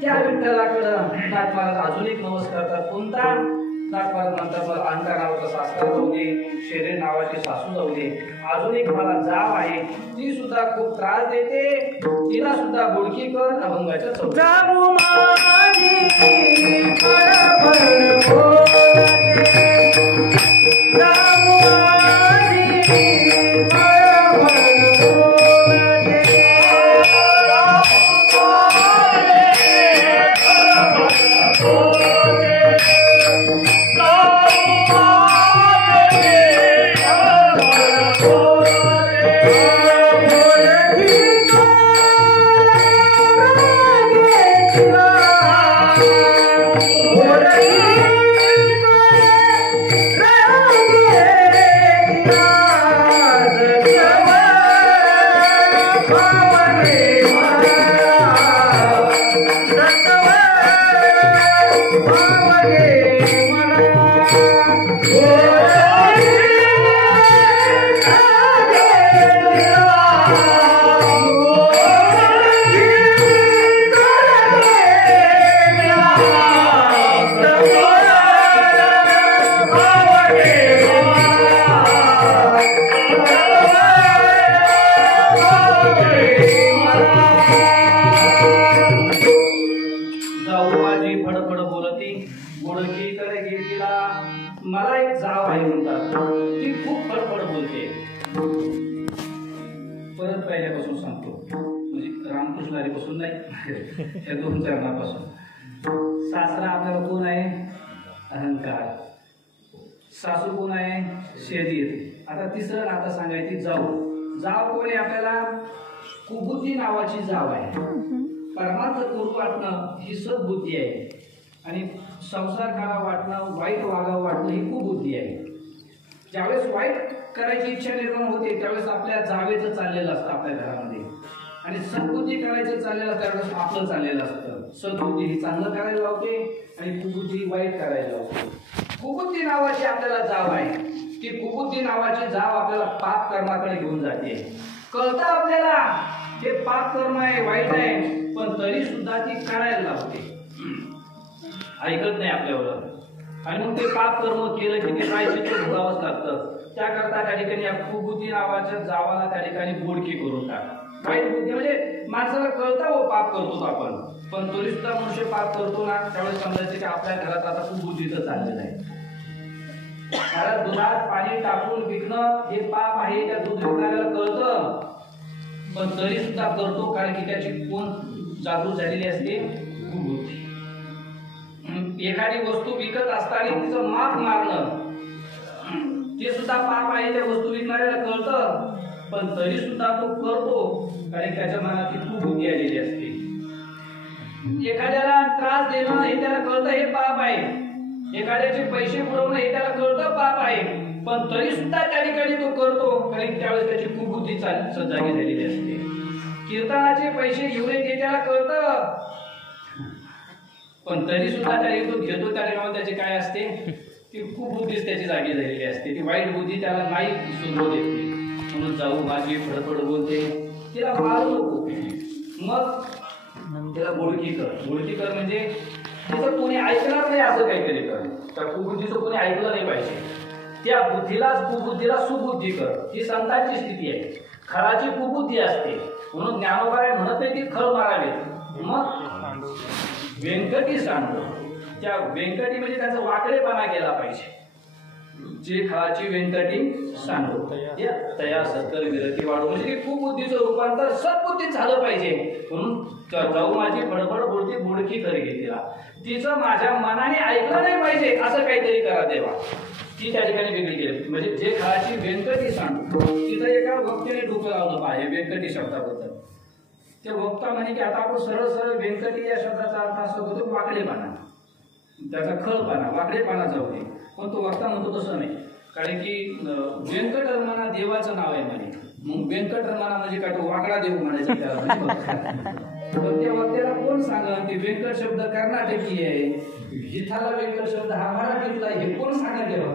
त्या विठ्ठलाकडं नाथ महाराज अजून एक नवस करतात कोणता नाथ महाराज म्हणतात मला अंका नावाचा सासरा जाऊ दे शेरे नावाची सासू जाऊ दे अजून एक मला जाव आहे ती सुद्धा खूप त्रास देते तिला सुद्धा बोडकी कर अभंगाच्या चौथी जाऊ माझी मला एक जाव आहे म्हणतात ती खूप फडफड बोलते परत पहिल्यापासून सांगतो म्हणजे रामकृष्ण हरीपासून नाही या दोन चरणापासून सासरा आपल्याला कोण आहे अहंकार सासू कोण आहे शरीर आता तिसरं नातं सांगायची जाव कोण आहे आपल्याला कुबुद्धी नावाची जाव आहे परमार्थ करू वाटणं ही सद्बुद्धी आहे आणि संसार करा वाटणं वाईट वागावं वाटणं ही खूप बुद्धी आहे ज्यावेळेस वाईट करायची इच्छा निर्माण होते त्यावेळेस आपल्या जावेचं चाललेलं असतं आपल्या घरामध्ये आणि सद्बुद्धी करायचं चाललेलं असतं त्यावेळेस आपलं चाललेलं असतं सद्बुद्धी ही चांगलं करायला लावते आणि कुबुद्धी वाईट करायला लावते कुबुद्धी नावाची आपल्याला जाव आहे ती कुबुद्धी नावाची जाव आपल्याला पाप कर्माकडे घेऊन जाते कळतं आपल्याला हे पाप कर्म आहे वाईट आहे पण तरी सुद्धा ती करायला लावते ऐकत नाही आपल्यावर आणि मग ते पाप कर्म केलं की ते प्रायश्चित्त भोगावंच लागतं त्याकरता त्या ठिकाणी या कुबुद्धी नावाच्या जावाला त्या ठिकाणी बोडकी करून टाक वाईट बुद्धी म्हणजे माणसाला कळतं हो पाप करतो आपण पण तरी सुद्धा मनुष्य पाप करतो ना त्यावेळेस समजायचं की आपल्या घरात आता कुबुद्धीचं चाललेलं आहे कारण दुधात पाणी टाकून विकणं हे पाप आहे त्या दूध विकणाऱ्याला कळतं पण तरी सुद्धा करतो कारण की त्याची कोण जागृत झालेली असते कुबुद्धी एखादी वस्तू विकत असताना तिचं माप मारणं ते सुद्धा पाप आहे त्या वस्तू विकणाऱ्याला कळतं पण तरी सुद्धा तो करतो कारण त्याच्या मनात ती खूप बुद्धी आलेली असते एखाद्याला त्रास देणं हे त्याला कळतं हे पाप आहे एखाद्याचे पैसे पुरवणं हे त्याला कळतं पाप आहे पण तरी सुद्धा त्या ठिकाणी तो करतो कारण त्यावेळेस त्याची खूप बुद्धी जागी झालेली असते कीर्तनाचे पैसे घेऊन येते त्याला कळतं पण तरी सुद्धा त्याने तो घेतो त्याने त्याची काय असते ती खूप बुद्धीच त्याची जागी झालेली असते ती वाईट बुद्धी त्याला नाही सुरू देते म्हणून जाऊ माझी फडफड बोलते तिला मारू नको मग तिला बोडकी कर म्हणजे तिचं कोणी ऐकणार नाही असं काहीतरी कर त्या कुबुद्धीचं कोणी ऐकलं नाही पाहिजे त्या बुद्धीलाच कुबुद्धीला सुबुद्धी कर ही संतांची स्थिती आहे खळाची कुबुद्धी असते म्हणून ज्ञानोबा काय म्हणत नाही की खळ मारावे मग व्यंकटी सांडो त्या व्यंकटी म्हणजे त्याचा वाकडेपणा केला पाहिजे जे खळाची व्यंकटी सांडो तया सत्तर विरती वाढो म्हणजे खूप बुद्धीचं रूपांतर सद्बुद्धीत झालं पाहिजे म्हणून जाऊ माझी फडफड बोलती बोडकी कर घे तिचं माझ्या मनाने ऐकलं नाही पाहिजे असं काहीतरी करा देवा ती त्या ठिकाणी वेगळी केली म्हणजे जे खळाची व्यंकटी सांडो तिथं एका वक्त्याने डोकं लावलं पाहिजे व्यंकटी शब्दाबद्दल ते वक्ता म्हणे की आता आपण सरळ सरळ व्यंकटी या शब्दाचा अर्थ असा होतो वाकडेपणा त्याचा खळपणा वाकडेपणा जाऊ दे पण तो वक्ता म्हणतो तसं नाही कारण की व्यंकटरमणा देवाचं नाव आहे म्हणे मग व्यंकटरमणा म्हणजे काय तो वाकडा देव म्हणायचं त्याला पण त्या वक्त्याला कोण सांगत ते व्यंकट शब्द कर्नाटकी आहे, विठ्ठला व्यंकट शब्द हा मराठीतला हे कोण सांगत गेलं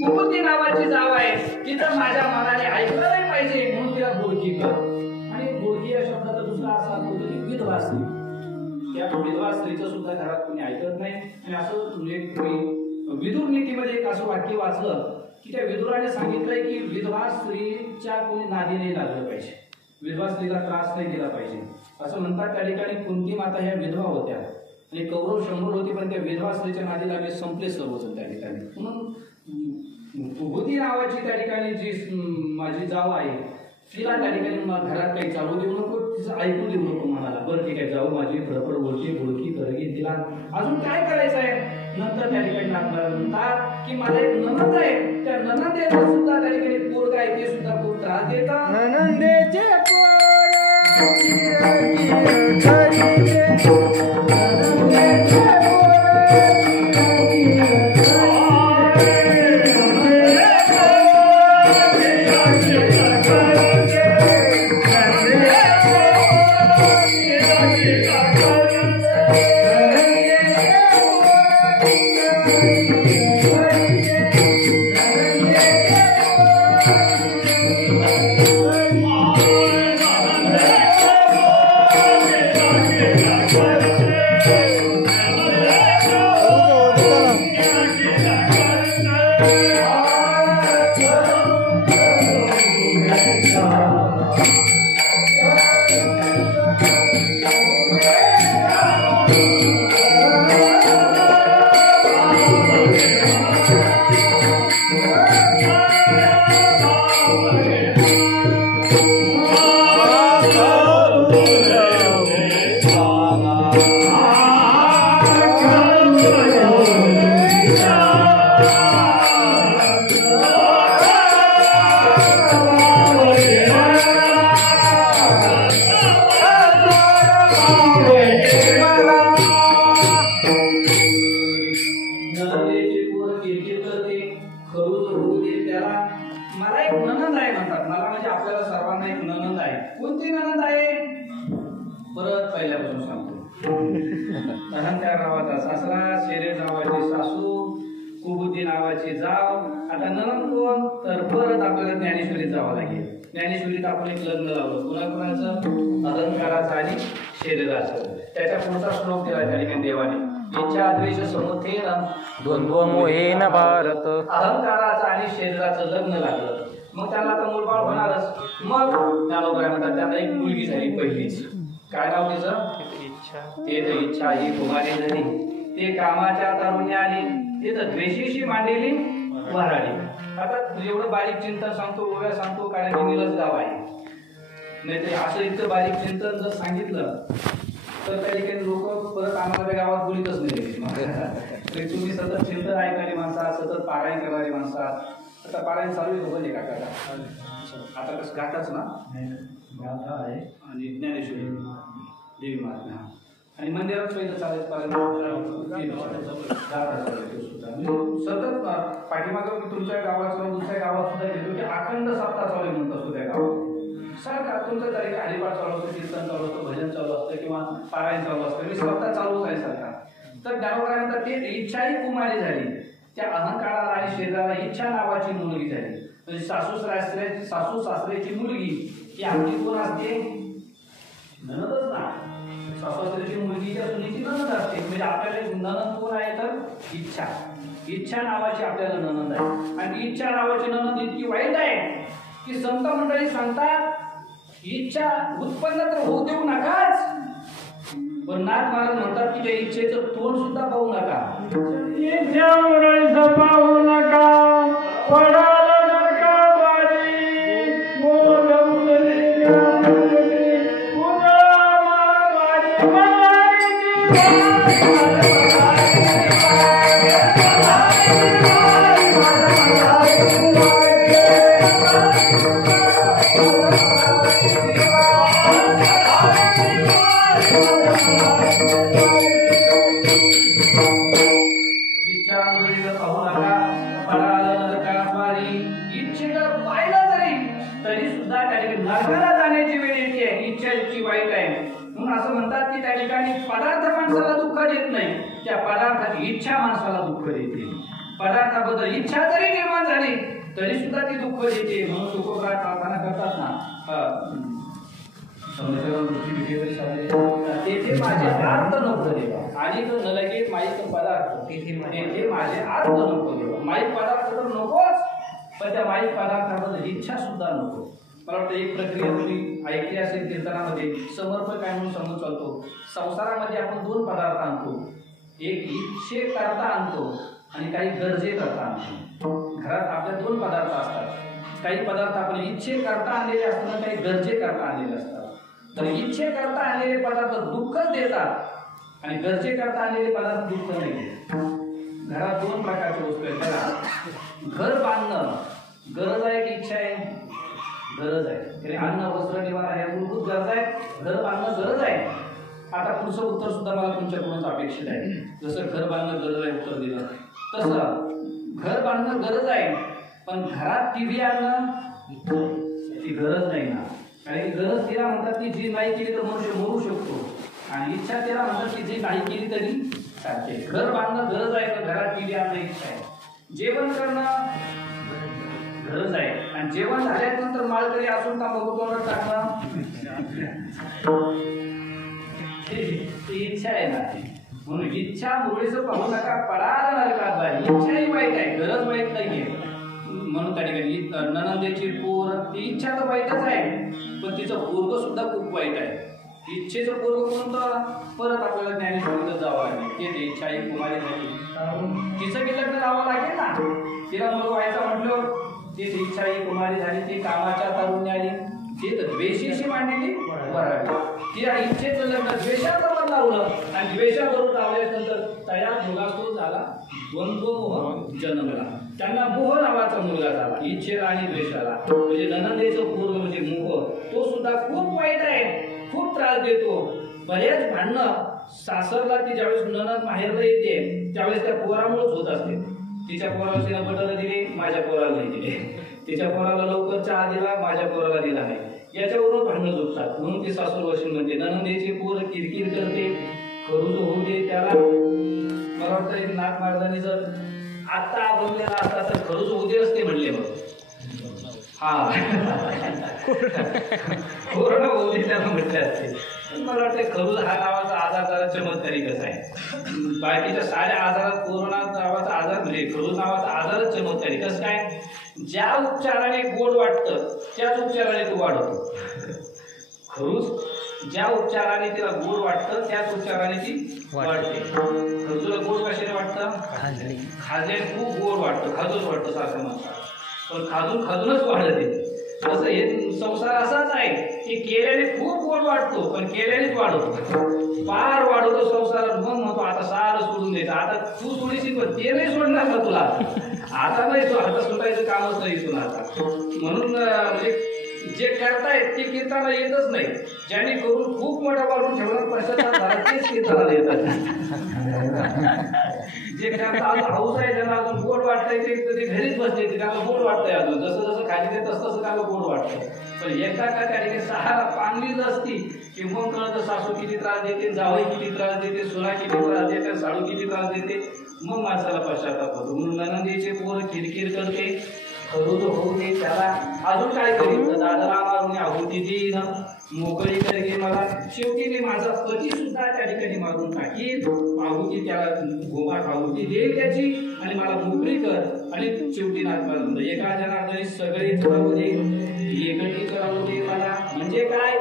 कुमुदी नावाची जाव आहे, तिथं माझ्या मनाने ऐकलं नाही पाहिजे म्हणून तिला बोडकी कर. आणि बोडकी या शब्दाचा दुसरा असा अर्थ होतो की विधवा स्त्री. त्या विधवा स्त्रीचं सुद्धा घरात कोणी ऐकत नाही. आणि असं एक विदुर नीतीमध्ये एक असं वाक्य वाचलं की त्या विदुराने सांगितलंय की विधवा स्त्रीच्या कोणी नादी नाही लागलं पाहिजे, विधवा स्त्रीला त्रास नाही दिला पाहिजे असं म्हणतात. त्या ठिकाणी कुंती माता ह्या विधवा होत्या आणि कौरव 100 होती, पण त्या विधवा स्त्रीच्या नादी लागले, संपले सर्वजण त्या ठिकाणी. म्हणून कुमुदी नावाची त्या ठिकाणी जी माझी जाव आहे तिला त्या ठिकाणी घरात काही चालू देऊ नको, तिचं ऐकून देऊ नको म्हणाला. बरं ठीक आहे, जाऊ माझी फडफड बोलते, बोलकी करगी, तिला अजून काय करायचं आहे. नंतर त्या ठिकाणी म्हणतात की मला एक ननंद आहे, त्या ननंदेला सुद्धा त्या ठिकाणी पोरग आहे, ते सुद्धा खूप त्रास देतात. ननंदेचे ज्ञानेश्वरीत आपण एक लग्न लावलं, कुणाकुणाचं अहंकाराचं आणि शरीराचं. त्याच्या पुढचा श्लोक दिला त्या ठिकाणी देवाने, इच्छा द्वेष समुथेन द्वंद्व मोहेन भारत. अहंकाराचं आणि शरीराचं लग्न लागलं, मग त्याला आता मूलबाळ होणारच. मग त्या लोक काय म्हणतात, त्यांना एक मुलगी झाली पहिलीच. काय नाव तिचं? ते तर इच्छा ही कुमारी झाली, ते कामाच्या तारुण्य आली, ते तर द्वेषीशी मांडलेली वराडी. आता एवढं बारीक चिंतन सांगतो, ओव्या सांगतो, कारण की निलज गाव आहे. नाही तर असं इतकं बारीक चिंतन जर सांगितलं तर त्या ठिकाणी लोक परत आम्हाला त्या गावात बोलीतच नाही. तुम्ही सतत चिंतन ऐकणारी माणसं, सतत पारायण करणारी माणसं. आता पारायण चालू आहे म्हणजे का आता कसं घाटाच ना गाथा आहे आणि ज्ञानेश्वरी देवी महात्म्या आणि मंदिरात पहिलं चालायचं सतत पाठीमागं तुमच्या गावात दुसऱ्या गावात सुद्धा घेतो की अखंड सप्ताह चालू म्हणत असतो त्या गावात. सारखा तुमचं तरी हरिपाठ चालू असतं, कीर्तन चालू असतं, भजन चालू असतं किंवा पारायण चालू असतं, मी सप्ताह चालूच आहे सारखा. तर ज्ञानोबरानंतर ते इच्छाही कुमारी झाली, त्या अहंकाराला आणि शरीराला इच्छा नावाची मुलगी झाली. म्हणजे सासू सासऱ्याची मुलगी ही आमची कोण असते? ननदच ना. सासू सासऱ्याची मुलगी त्या सुनीची ननद असते. म्हणजे आपल्याला ननद कोण आहे तर इच्छा. इच्छा नावाची आपल्याला ननद आहे. आणि इच्छा नावाची ननद इतकी वाईट आहे की संत मंडळी सांगतात इच्छा उत्पन्न तर होऊ देऊ नकाच, पण नाथ महाराज म्हणतात की त्या इच्छेचं तोंड सुद्धा पाहू नका. पाहू नका पडाल नरकावारी इच्छा मुरळीला पाहू नका, पडाल नरकावारी ठिकाणी पदार्थ माणसाला दुःख देत नाही, त्या पदार्थाची इच्छा माणसाला दुःख देते. पदार्थाबद्दल इच्छा जरी निर्माण झाली तरी सुद्धा ती दुःख देते. म्हणून तुकोबराय प्रार्थना करतात ना, तेथे माझे अर्थ नको देवा, आणि तो न लगे माईक पदार्थ तेथे माझे अर्थ नको देवा. माईक पदार्थ तर नकोच, पण त्या माईक पदार्थाबद्दल इच्छा सुद्धा नको. मला वाटतं एक प्रक्रिया तुम्ही ऐकली असेल कीर्तनामध्ये, समर्पक काय म्हणून समजून चालतो. संसारामध्ये आपण दोन पदार्थ आणतो, एक इच्छे करता आणतो आणि काही गरजे करता आणतो. घरात आपल्या दोन पदार्थ असतात, काही पदार्थ आपण इच्छे करता आणलेले असतात, काही गरजे करता आणलेले असतात. तर इच्छे करता आणलेले पदार्थ दुःखच देतात आणि गरजे करता आणलेले पदार्थ दुःख नाही देतात. घरात दोन प्रकारच्या वस्तू आहेत. घर बांधणं गरज आहे की इच्छा आहे? गरज आहे. तरी अन्न वस्त्र निवारा ह्या मूलभूत गरज आहे. घर बांधणं गरज आहे. आता पुढचं उत्तर सुद्धा मला तुमच्याकडून अपेक्षित आहे. जसं घर बांधणं गरज आहे उत्तर दिलं, तसं घर बांधणं गरज आहे, पण घरात टीव्ही आणणं ती गरज नाही ना. आणि गरज तिला म्हणतात की जी नाही केली तर मनुष्य मरू शकतो, आणि इच्छा तिला म्हणतात की जी नाही केली तरी चालते. घर बांधणं गरज आहे, पण घरात टीव्ही आणणं इच्छा आहे. जेवण करणं गरज आहे, आणि जेवण झाल्यानंतर माळकरी असून तांबाखू तोंडात टाकणं ती इच्छा आहे ना. म्हणून इच्छा मुळीच पाहू नका पडाला नरकात बाहेर. इच्छा ही वाईट आहे, गरज वाईट नाहीये. म्हणून त्या ठिकाणी ननंदेची पोर ती इच्छा तर वाईटच आहे, पण तिचं पोरग सुद्धा खूप वाईट आहे. इच्छेचं पोरग कोणतं? परत आपल्याला ज्ञानेश्वरीला जावं लागेल. ते इच्छा ही कुमारी झाली, तिचं बी लग्न जावं लागेल ना. तिला मुलं व्हायचं म्हटलं, ती इच्छा ही कुमारी झाली, ती कामाच्या तारुण्य आली, ती तर द्वेषीशी मांडलेली बरावी. तिला इच्छेचं लग्न द्वेषाबरोबर लावलं, आणि द्वेषाबरोबर लावल्यानंतर तयार मुलासोबत झाला द्वंद्व मोह जन्मला. त्यांना मोह नावाचा मुलगा झाला, इच्छेला आणि द्वेषाला. म्हणजे ननंदेचं पूर्व म्हणजे मोह, तो सुद्धा खूप वाईट आहे, खूप त्रास देतो. बरेच भांडणं सासरला ती ज्यावेळेस ननंद माहेरला येते त्यावेळेस त्या पोरामुळेच होत असते. तिच्या पोराला तिला बटन दिले, माझ्या पोराला नाही दिले. तिच्या पोराला लवकर चहा दिला, माझ्या पोराला दिला नाही. याच्यावरून भांडणं झोपतात. म्हणून ती सासूर वशील म्हणते, ननंदेची पोर किरकिर करते, खरूज होऊ दे त्याला. मला वाटतं एक नाथ महाराजांनी जर आता बोललेला असता तर खरूज होऊ दे असते म्हणले. मग हा कोरोना होऊ दे त्याला म्हटले असते. मला वाटतं खरूज हा नावाचा आजार जरा चमत्कारिकच आहे. बाकीच्या साऱ्या आजारात कोरोना नावाचा आजार म्हणजे खरूज नावाचा आजारच चमत्कारिक. कसं काय? ज्या उपचाराने गोड वाटतं त्याच उपचाराने तो वाढवतो. खरूज ज्या उपचाराने तिला गोड वाटतं त्याच उपचाराने ती वाढते. खजूरला गोड कशाने वाटतं? खाजल्याने खूप गोड वाटतं, खाजूच वाटतं सारखं म्हणतात, पण खाजूनच वाढते. असं हे संसार असाच आहे की केल्याने खूप गोड वाटतो, पण केल्यानेच वाढवतो, फार वाढवतो संसारात. मग म्हणतो आता सारं सोडून द्यायचं. आता तू सोडीशी, पण ते नाही सोडणार का तुला? आता नाही, आता सुटायचं कामच नाही तुला आता. म्हणून म्हणजे जे करतायत ते कीर्तनाला येतच नाही. ज्यांनी करून खूप मोठा वाढून ठेवला पश्चाताप झाला तेच कीर्तनाला येतात. जे करतात हाऊस आहे, ज्यांना अजून गोड वाटतंय ते घरीच बसते, त्यांना गोड वाटतंय अजून. जसं जसं खाली देत तसं त्यांना गोड वाटतंय. पण एकदा का त्या ठिकाणी सहा पांगलीच असती की मग कळतं सासू किती त्रास देते, जावई किती त्रास देते, सुना किती त्रास देते, साडू किती त्रास देते. मग माणसाला पश्चाताप होतो. म्हणून ननंदेचे पोर किरकिर करते, खरूज होऊ दे त्याला. अजून काय करीत? दादाला मारून आहुती देईन, मोकळी करगे मला. शेवटी माझा पती सुद्धा त्या ठिकाणी मारून टाकील, आहुती त्याला घोमाट आहुती देईल त्याची, आणि मला मोकळी कर. आणि शेवटी नाथ मारून एका जनार्दनी सगळे करावू दे, एकटी करावू दे मला. म्हणजे काय?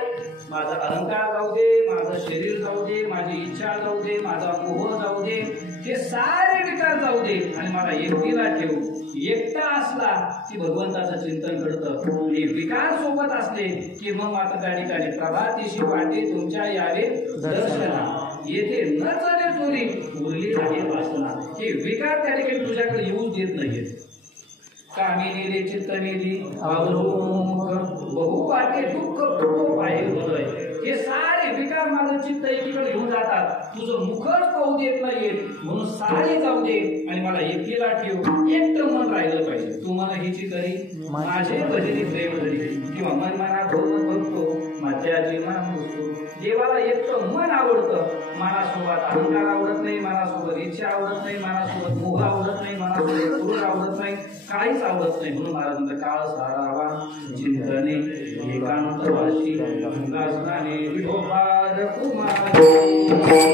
माझा अहंकार जाऊ दे, माझं शरीर जाऊ दे, माझी इच्छा जाऊ दे, माझा मोह जाऊ दे, हे सारे विकार जाऊ दे, आणि मला एकटीला ठेव. एकटा असला की भगवंताचं चिंतन घडतं, आणि विकार सोबत असले की मग मात्र त्या ठिकाणी प्रभातीशी वाटे तुमच्या यावे दर्शना, येथे न चले चोरी उरली आहे वासना. हे विकार त्या ठिकाणी तुझ्याकडे येऊच देत नाहीत. कामिनी रे चित्तनिधी बहु वाटे दुःख आहे हृदय. हे सारे विकार माझं चित्त एकीकडे घेऊन जातात, तुझं मुखच पाहू देत नाहीये. म्हणून सारे जाऊ दे आणि मला एकटीला ठेव, एकटं मन राहिलं पाहिजे. तू मला हिची करी माझे भजनी प्रेम धरी, किंवा मन मनात बघतो माझ्या जीवनात बसतो. देवा देवाला एक तर मन आवडतं, मनासोबत अहंकार आवडत नाही, मनासोबत इच्छा आवडत नाही, मनासोबत मोह आवडत नाही, मनासोबत क्रोध आवडत नाही, काहीच आवडत नाही. म्हणून महाराज म्हणतात काळ सारावा चिंतने एकांत वाशी उल्हासनाने विठोबार कुमारी